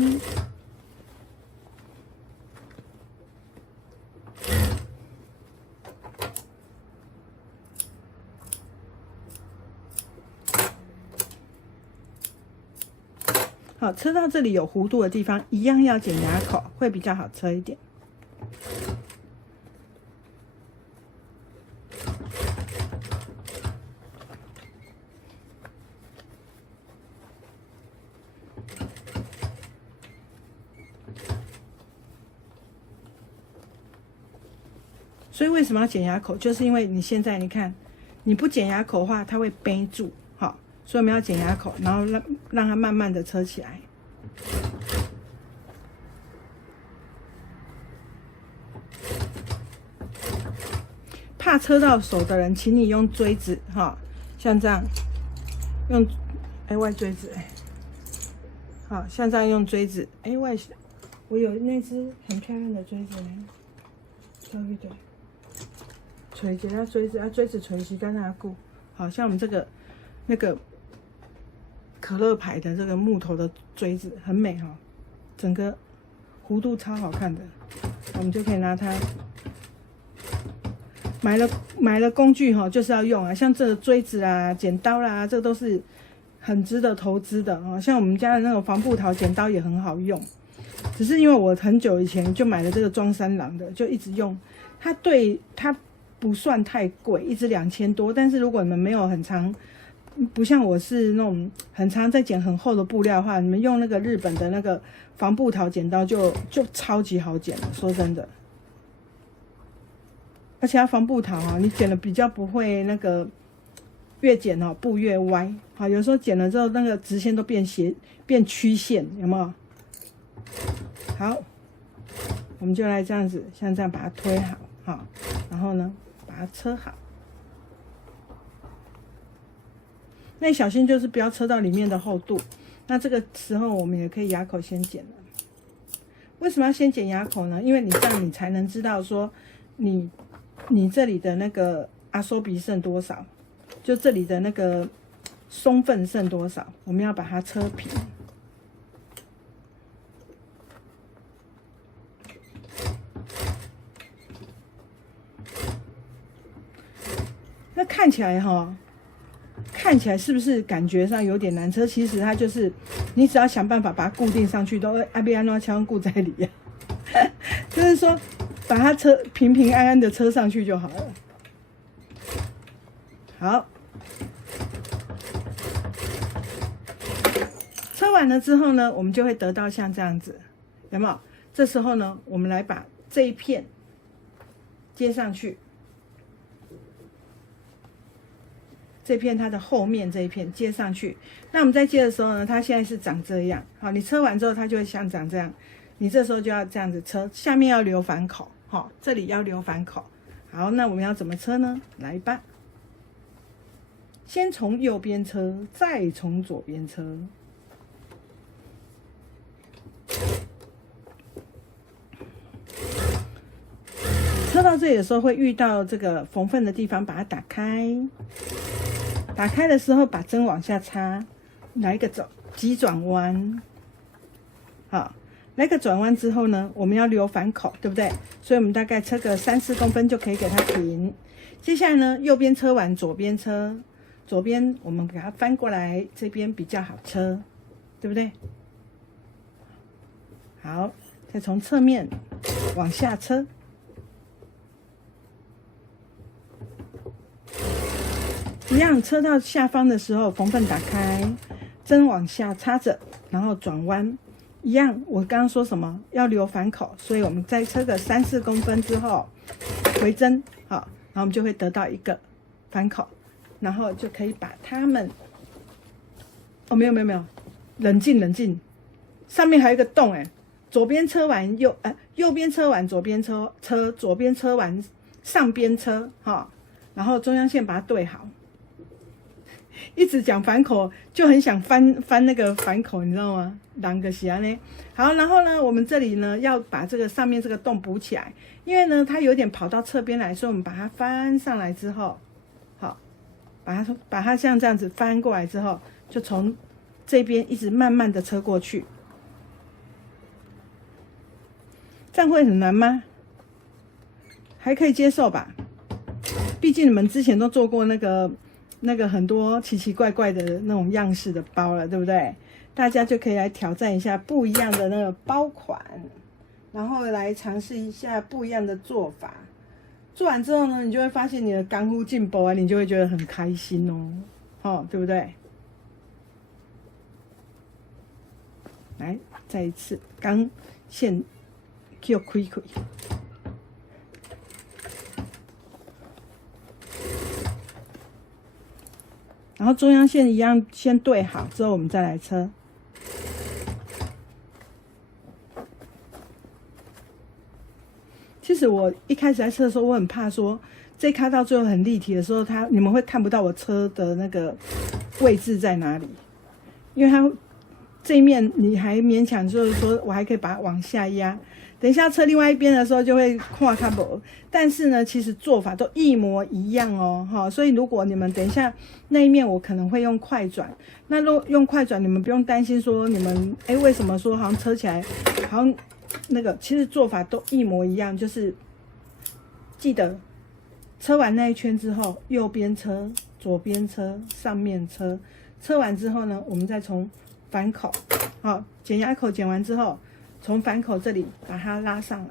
好，车到这里有弧度的地方，一样要剪牙口，会比较好车一点。所以为什么要剪牙口？就是因为你现在你看，你不剪牙口的话，它会背住。所以我们要剪牙口，然后让它慢慢的车起来。怕车到手的人，请你用锥子像这样用外锥子好，像这样用锥子外，我有那只很漂亮的锥子对不对？锤一下锥子锥子锤起跟它顾，好像我们这个那个可乐牌的这个木头的锥子很美整个弧度超好看的，我们就可以拿它。买了工具就是要用像这个锥子啦、剪刀啦，这个都是很值得投资的像我们家的那种防布桃剪刀也很好用，只是因为我很久以前就买了这个装三郎的，就一直用。它不算太贵，一支2000多，但是如果你们没有很长。不像我是那种很常在剪很厚的布料的话，你们用那个日本的那个防布桃剪刀就超级好剪了，说真的。而且它防布桃你剪了比较不会那个越剪布越歪有时候剪了之后那个直线都变曲线，有没有？好，我们就来这样子，像这样把它推好然后呢把它车好。那小心就是不要车到里面的厚度。那这个时候我们也可以牙口先剪了。为什么要先剪牙口呢？因为你这样你才能知道说你这里的那个阿收比剩多少，就这里的那个松份剩多少，我们要把它车平。那看起来看起来是不是感觉上有点难车？其实它就是你只要想办法把它固定上去，都阿比安诺枪固在里啊，就是说把它平平安安的车上去就好了。好，车完了之后呢，我们就会得到像这样子，有没有？这时候呢，我们来把这一片接上去。这片它的后面这一片接上去，那我们在接的时候呢，它现在是长这样，好，你车完之后它就会像长这样，你这时候就要这样子车，下面要留反口，好，这里要留反口。好，那我们要怎么车呢？来吧，先从右边车，再从左边车。车到这里的时候会遇到这个缝缝的地方，把它打开。打开的时候把针往下插，来一个急转弯。好，来个转弯之后呢，我们要留反口，对不对？所以我们大概车个3-4公分就可以给它停。接下来呢，右边车完，左边车，左边我们给它翻过来，这边比较好车，对不对？好，再从侧面往下车。一样，车到下方的时候，缝缝打开，针往下插着，然后转弯。一样，我刚刚说什么？要留反口，所以我们再车个3-4公分之后，回针，好，然后我们就会得到一个反口，然后就可以把它们，哦，没有，冷静，上面还有一个洞，左边车完右边车完，左边车，左边车完，上边车，哈，然后中央线把它对好。一直讲反口，就很想翻那个反口，你知道吗？啷个是呢？好，然后呢，我们这里呢要把这个上面这个洞补起来，因为呢它有点跑到侧边来，所以我们把它翻上来之后，好，把它像这样子翻过来之后，就从这边一直慢慢的车过去。这样会很难吗？还可以接受吧？毕竟你们之前都做过那个很多奇奇怪怪的那种样式的包了，对不对？大家就可以来挑战一下不一样的那个包款，然后来尝试一下不一样的做法。做完之后呢，你就会发现你的干乎进步啊，你就会觉得很开心哦，对不对？来，再一次，钢线给我开。然后中央线一样先对好，之后我们再来车。其实我一开始在车的时候，我很怕说这卡到最后很立体的时候，你们会看不到我车的那个位置在哪里，因为它这一面你还勉强就是说我还可以把它往下压。等一下车另外一边的时候就会看看不，但是呢，其实做法都一模一样哦，所以如果你们等一下那一面我可能会用快转，那如果用快转，你们不用担心说你们为什么说好像车起来好像那个，其实做法都一模一样，就是记得车完那一圈之后，右边车、左边车、上面车，车完之后呢，我们再从反口，好，剪牙口剪完之后。从反口这里把它拉上来，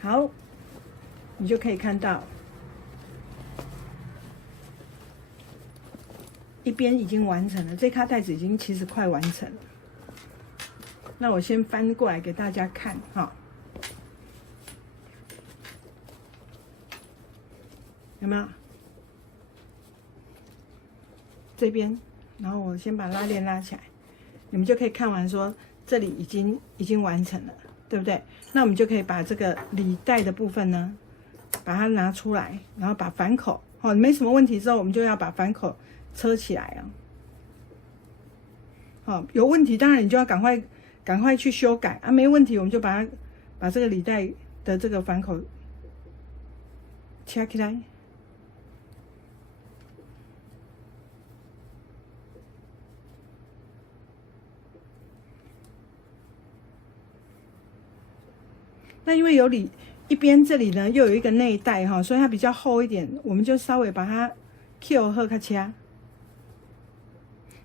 好，你就可以看到一边已经完成了，这卡带子已经其实快完成了。那我先翻过来给大家看哈。有没有？这边，然后我先把拉链拉起来，你们就可以看完说这里已经完成了，对不对？那我们就可以把这个里带的部分呢，把它拿出来，然后把反口没什么问题之后，我们就要把反口车起来有问题当然你就要赶快去修改没问题我们就把这个履带的这个反口掐起来。那因为有一边这里呢又有一个内带所以它比较厚一点，我们就稍微把它 Q 和它掐。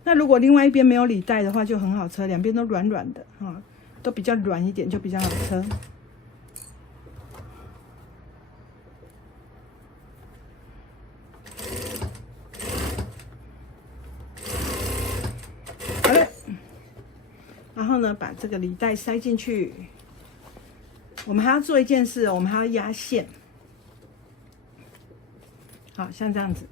那如果另外一边没有履带的话就很好车，两边都软软的都比较软一点就比较好车。好了，然后呢把这个履带塞进去。我们还要做一件事，我们还要压线。好像这样子，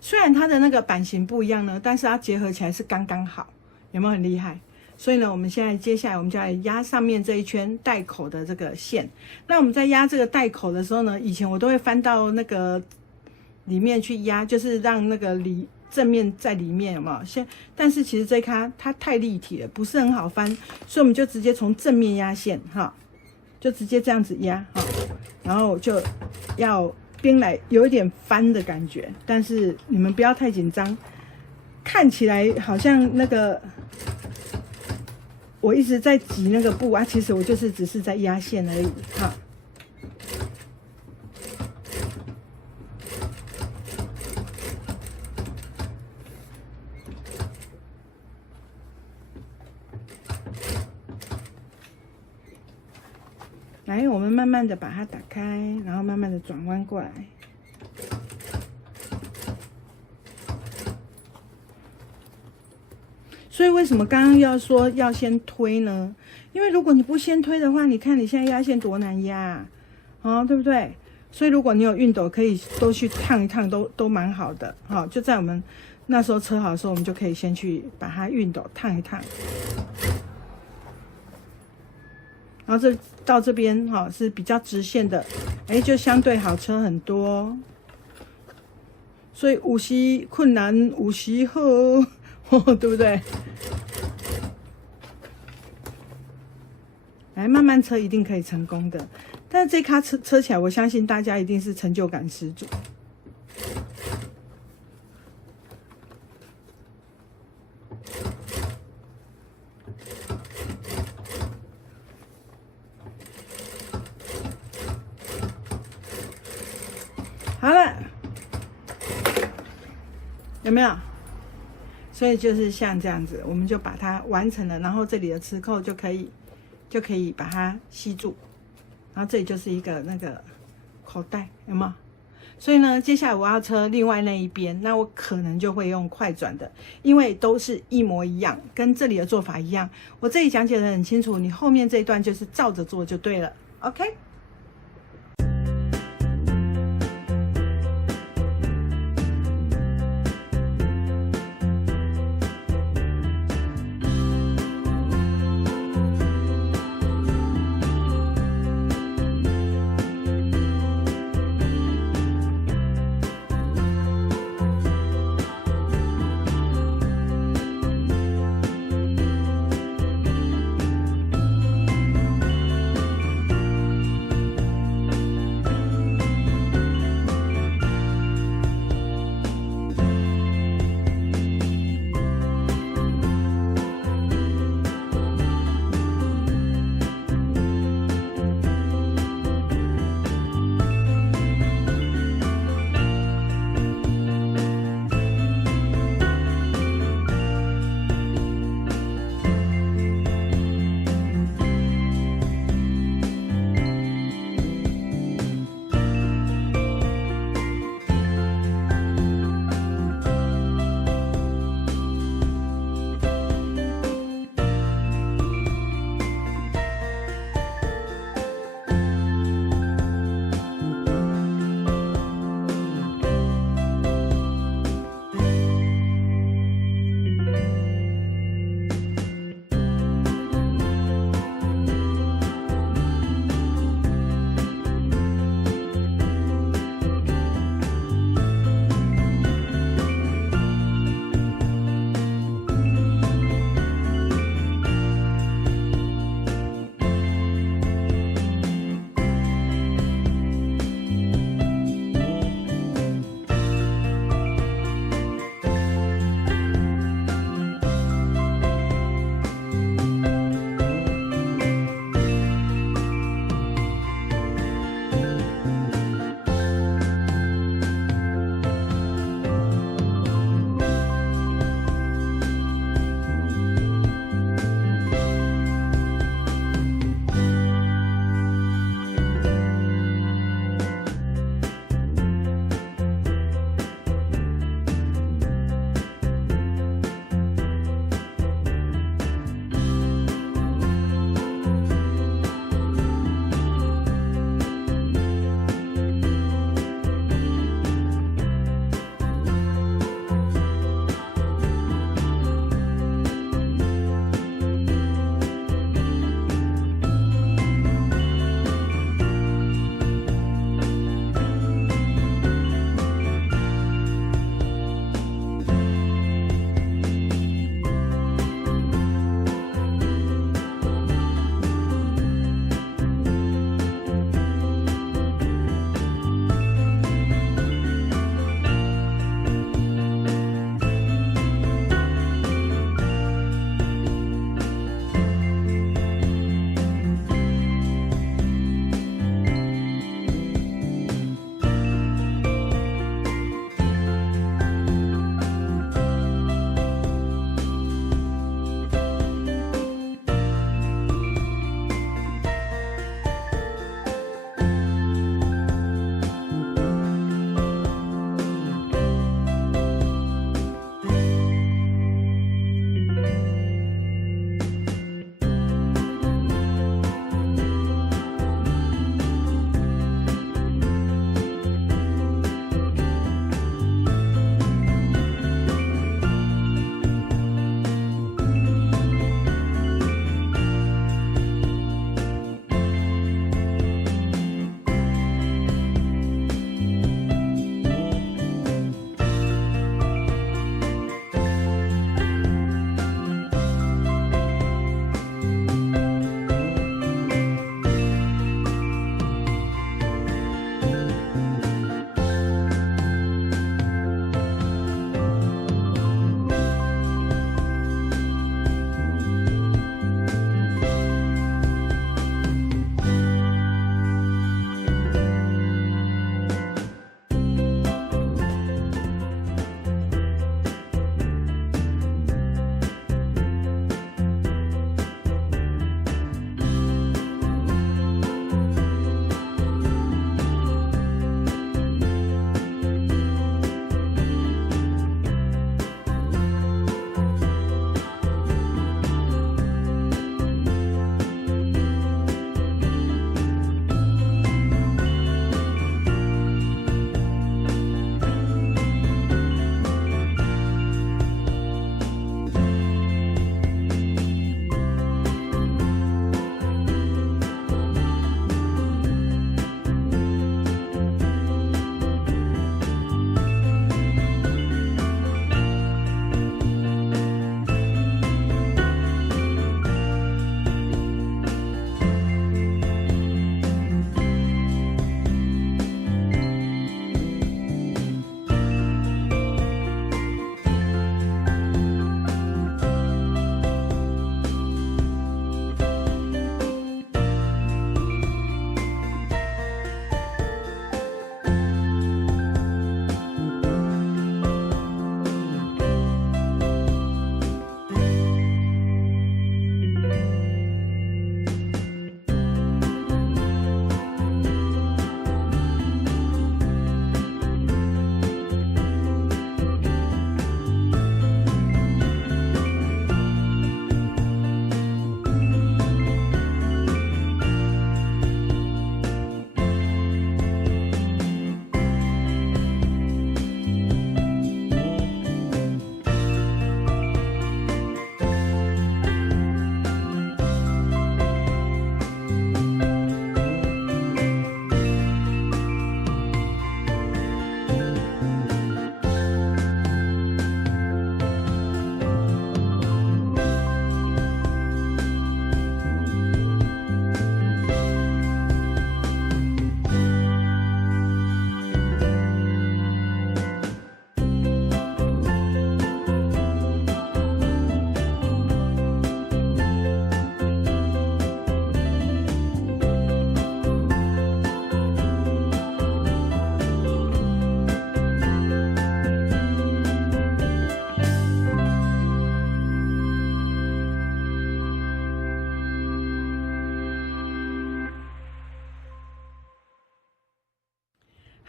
虽然它的那个版型不一样呢，但是它结合起来是刚刚好，有没有很厉害？所以呢，我们现在接下来我们就来压上面这一圈带口的这个线。那我们在压这个带口的时候呢，以前我都会翻到那个里面去压，就是让那个正面在里面，有没有？但是其实这一它太立体了，不是很好翻，所以我们就直接从正面压线就直接这样子压然后就要边来有一点翻的感觉，但是你们不要太紧张，看起来好像那个我一直在挤那个布其实我就是只是在压线而已来，我们慢慢的把它打开，然后慢慢的转弯过来。所以为什么刚刚要说要先推呢？因为如果你不先推的话，你看你现在压线多难压对不对？所以如果你有熨斗，可以都去烫一烫，都蛮好的就在我们那时候车好的时候，我们就可以先去把它熨斗烫一烫。然后到这边是比较直线的，就相对好车很多。所以有时困难有时好对不对？来慢慢车一定可以成功的，但是这卡车起来，我相信大家一定是成就感十足。好了，有没有？所以就是像这样子，我们就把它完成了，然后这里的磁扣就可以把它吸住，然后这里就是一个那个口袋，有没有？所以呢，接下来我要车另外那一边，那我可能就会用快转的，因为都是一模一样，跟这里的做法一样。我这里讲解的很清楚，你后面这一段就是照着做就对了 ，OK？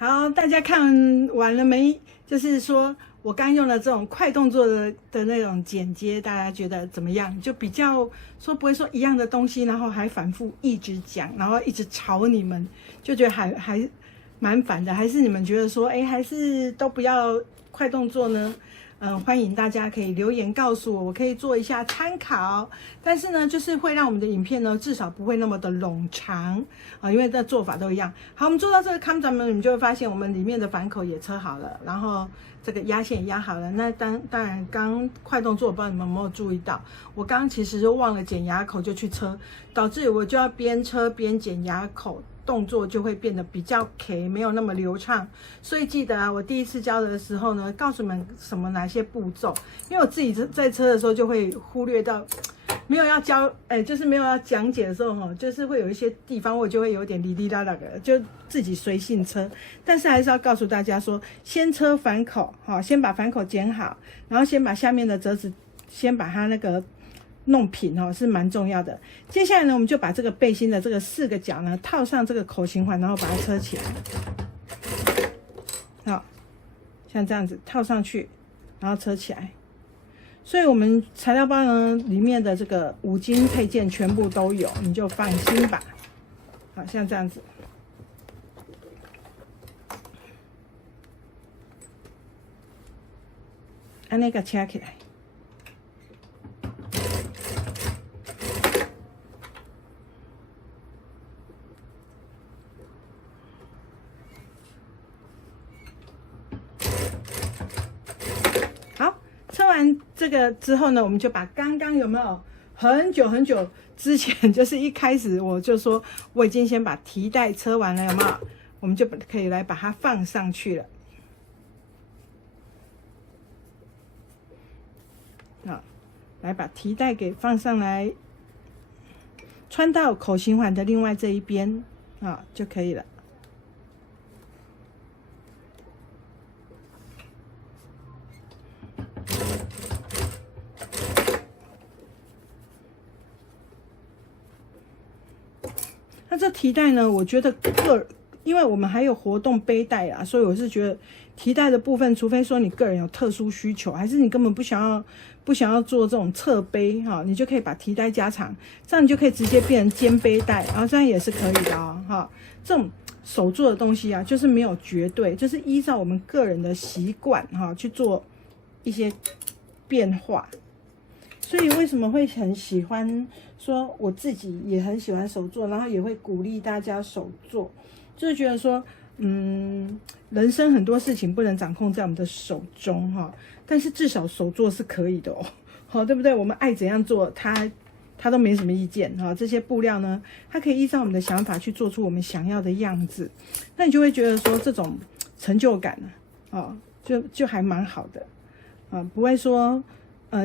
好，大家看完了没？就是说我刚用了这种快动作的那种剪接，大家觉得怎么样？就比较说不会说一样的东西，然后还反复一直讲，然后一直吵你们，就觉得还蛮烦的。还是你们觉得说，哎，还是都不要快动作呢？欢迎大家可以留言告诉我，我可以做一下参考。但是呢，就是会让我们的影片呢，至少不会那么的冗长啊，因为这做法都一样。好，我们做到这个康展呢，你们就会发现我们里面的反口也车好了，然后这个压线也压好了。那当然，刚快动作，我不知道你们有没有注意到，我刚其实就忘了剪牙口就去车，导致我就要边车边剪牙口。动作就会变得比较 K， 没有那么流畅。所以记得啊，我第一次教的时候呢，告诉你们哪些步骤，因为我自己在车的时候就会忽略到，没有要教，就是没有要讲解的时候就是会有一些地方我就会有点哩哩啦啦的，就自己随性车。但是还是要告诉大家说，先车反口，先把反口剪好，然后先把下面的折子先把它那个弄平是蛮重要的。接下来呢，我们就把这个背心的这个4个角呢套上这个口型环，然后把它车起来。好，像这样子套上去，然后车起来。所以我们材料包呢里面的这个5金配件全部都有，你就放心吧。好，像这样子。按那个掐起来。这个之后呢，我们就把刚刚有没有很久之前，就是一开始我就说我已经先把提带车完了，有没有？我们就可以来把它放上去了。好，来把提带给放上来，穿到口型环的另外这一边啊就可以了。那这提带呢，我觉得因为我们还有活动背带啊，所以我是觉得提带的部分，除非说你个人有特殊需求，还是你根本不想要做这种侧背你就可以把提带加长，这样你就可以直接变成肩背带，然后这样也是可以的这种手做的东西啊，就是没有绝对，就是依照我们个人的习惯去做一些变化。所以为什么会很喜欢说我自己也很喜欢手做，然后也会鼓励大家手做，就是觉得说人生很多事情不能掌控在我们的手中但是至少手做是可以的对不对？我们爱怎样做他都没什么意见这些布料呢，它可以依照我们的想法去做出我们想要的样子，那你就会觉得说这种成就感就还蛮好的不会说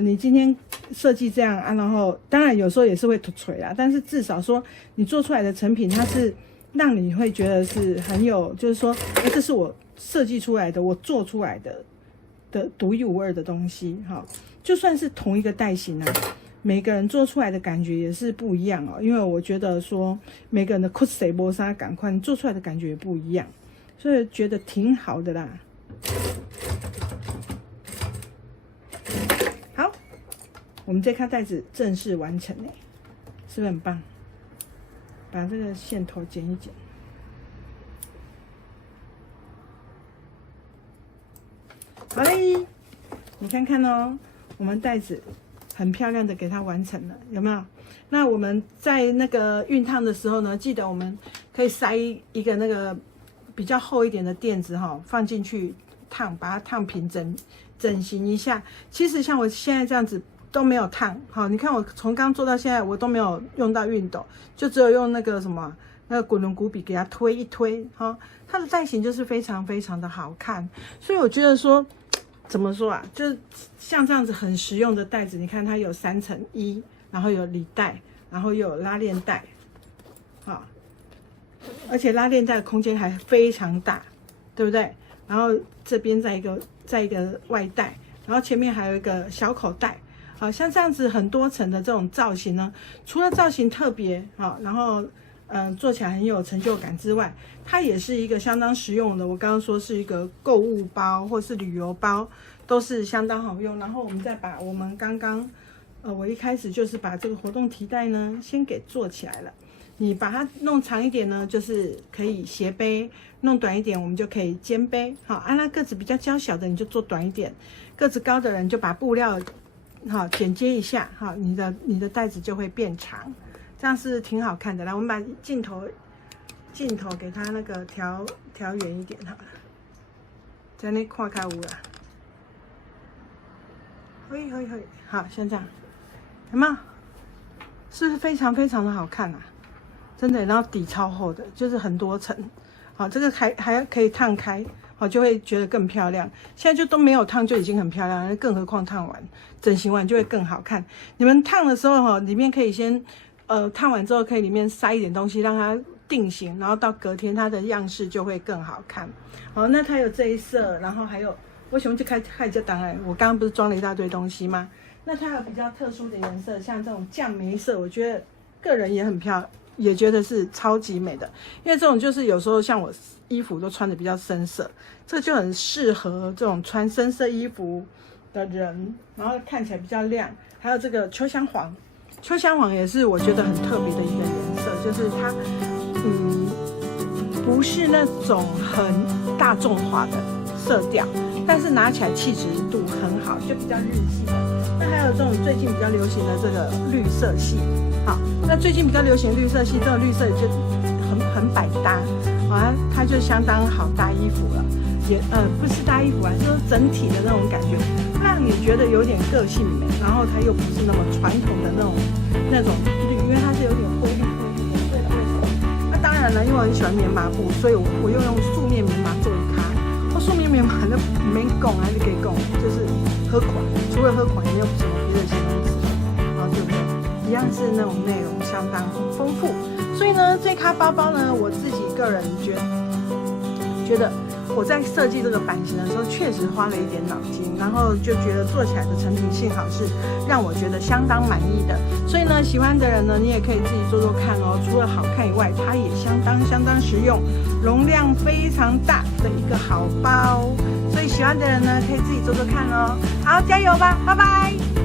你今天设计这样然后当然有时候也是会突锤啦，但是至少说你做出来的成品，它是让你会觉得是很有，就是说，这是我设计出来的，我做出来的独一无二的东西就算是同一个带型每个人做出来的感觉也是不一样因为我觉得说每个人的酷谁波沙感快，做出来的感觉也不一样，所以觉得挺好的啦。我们这卡带子正式完成是不是很棒？把这个线头剪一剪。好嘞，你看看我们带子很漂亮的给它完成了，有没有？那我们在那个熨烫的时候呢，记得我们可以塞一个那个比较厚一点的垫子放进去烫，把它烫平整形一下。其实像我现在这样子都没有烫你看我从刚做到现在，我都没有用到熨斗，就只有用那个那个滚轮骨笔给它推一推它的带型就是非常非常的好看。所以我觉得说怎么说就是像这样子很实用的带子，你看它有3层衣，然后有里带，然后又有拉链带而且拉链带的空间还非常大，对不对？然后这边再一个外带，然后前面还有一个小口袋像这样子很多层的这种造型呢，除了造型特别然后做起来很有成就感之外，它也是一个相当实用的。我刚刚说是一个购物包或是旅游包，都是相当好用。然后我们再把我们刚刚，我一开始就是把这个活动提袋呢先给做起来了。你把它弄长一点呢，就是可以斜背；弄短一点，我们就可以肩背。好，那个子比较娇小的你就做短一点，个子高的人就把布料好剪接一下，好，你的袋子就会变长，这样是挺好看的。来，我们把镜头给它那个调远一点好了，在那看开有啦。嘿，好，像这样，有没有？是不是非常非常的好看啊？真的，然后底超厚的，就是很多层。好，这个还可以烫开，好，就会觉得更漂亮。现在就都没有烫就已经很漂亮了，更何况烫完、整形完就会更好看。你们烫的时候哈，里面可以先烫完之后可以里面塞一点东西让它定型，然后到隔天它的样式就会更好看。好，那它有这一色，然后还有为什么就开就当然，我刚刚不是装了一大堆东西吗？那它有比较特殊的颜色，像这种绛眉色，我觉得个人也很漂亮。也觉得是超级美的，因为这种就是有时候像我衣服都穿的比较深色，这就很适合这种穿深色衣服的人，然后看起来比较亮。还有这个秋香黄，秋香黄也是我觉得很特别的一个颜色，就是它不是那种很大众化的色调，但是拿起来气质度很好，就比较日系的。那还有这种最近比较流行的这个绿色系。好，那最近比较流行绿色系，这种绿色就很百搭，啊，它就相当好搭衣服了，也不是搭衣服啊，就是整体的那种感觉，让你觉得有点个性美，然后它又不是那么传统的那种绿，因为它是有点灰绿的，对的，为什么？那当然了，因为我很喜欢棉麻布，所以我又用素面棉麻做一咖，素面棉麻那没拱还是给拱，就是喝款，除了喝款也没有什么别的形容词，然后对不对？一样是那种内容相当丰富，所以呢，这咖包包呢，我自己个人觉得我在设计这个版型的时候，确实花了一点脑筋，然后就觉得做起来的成品幸好是让我觉得相当满意的。所以呢，喜欢的人呢，你也可以自己做做看哦。除了好看以外，它也相当实用，容量非常大的一个好包。所以喜欢的人呢，可以自己做做看哦。好，加油吧，拜拜。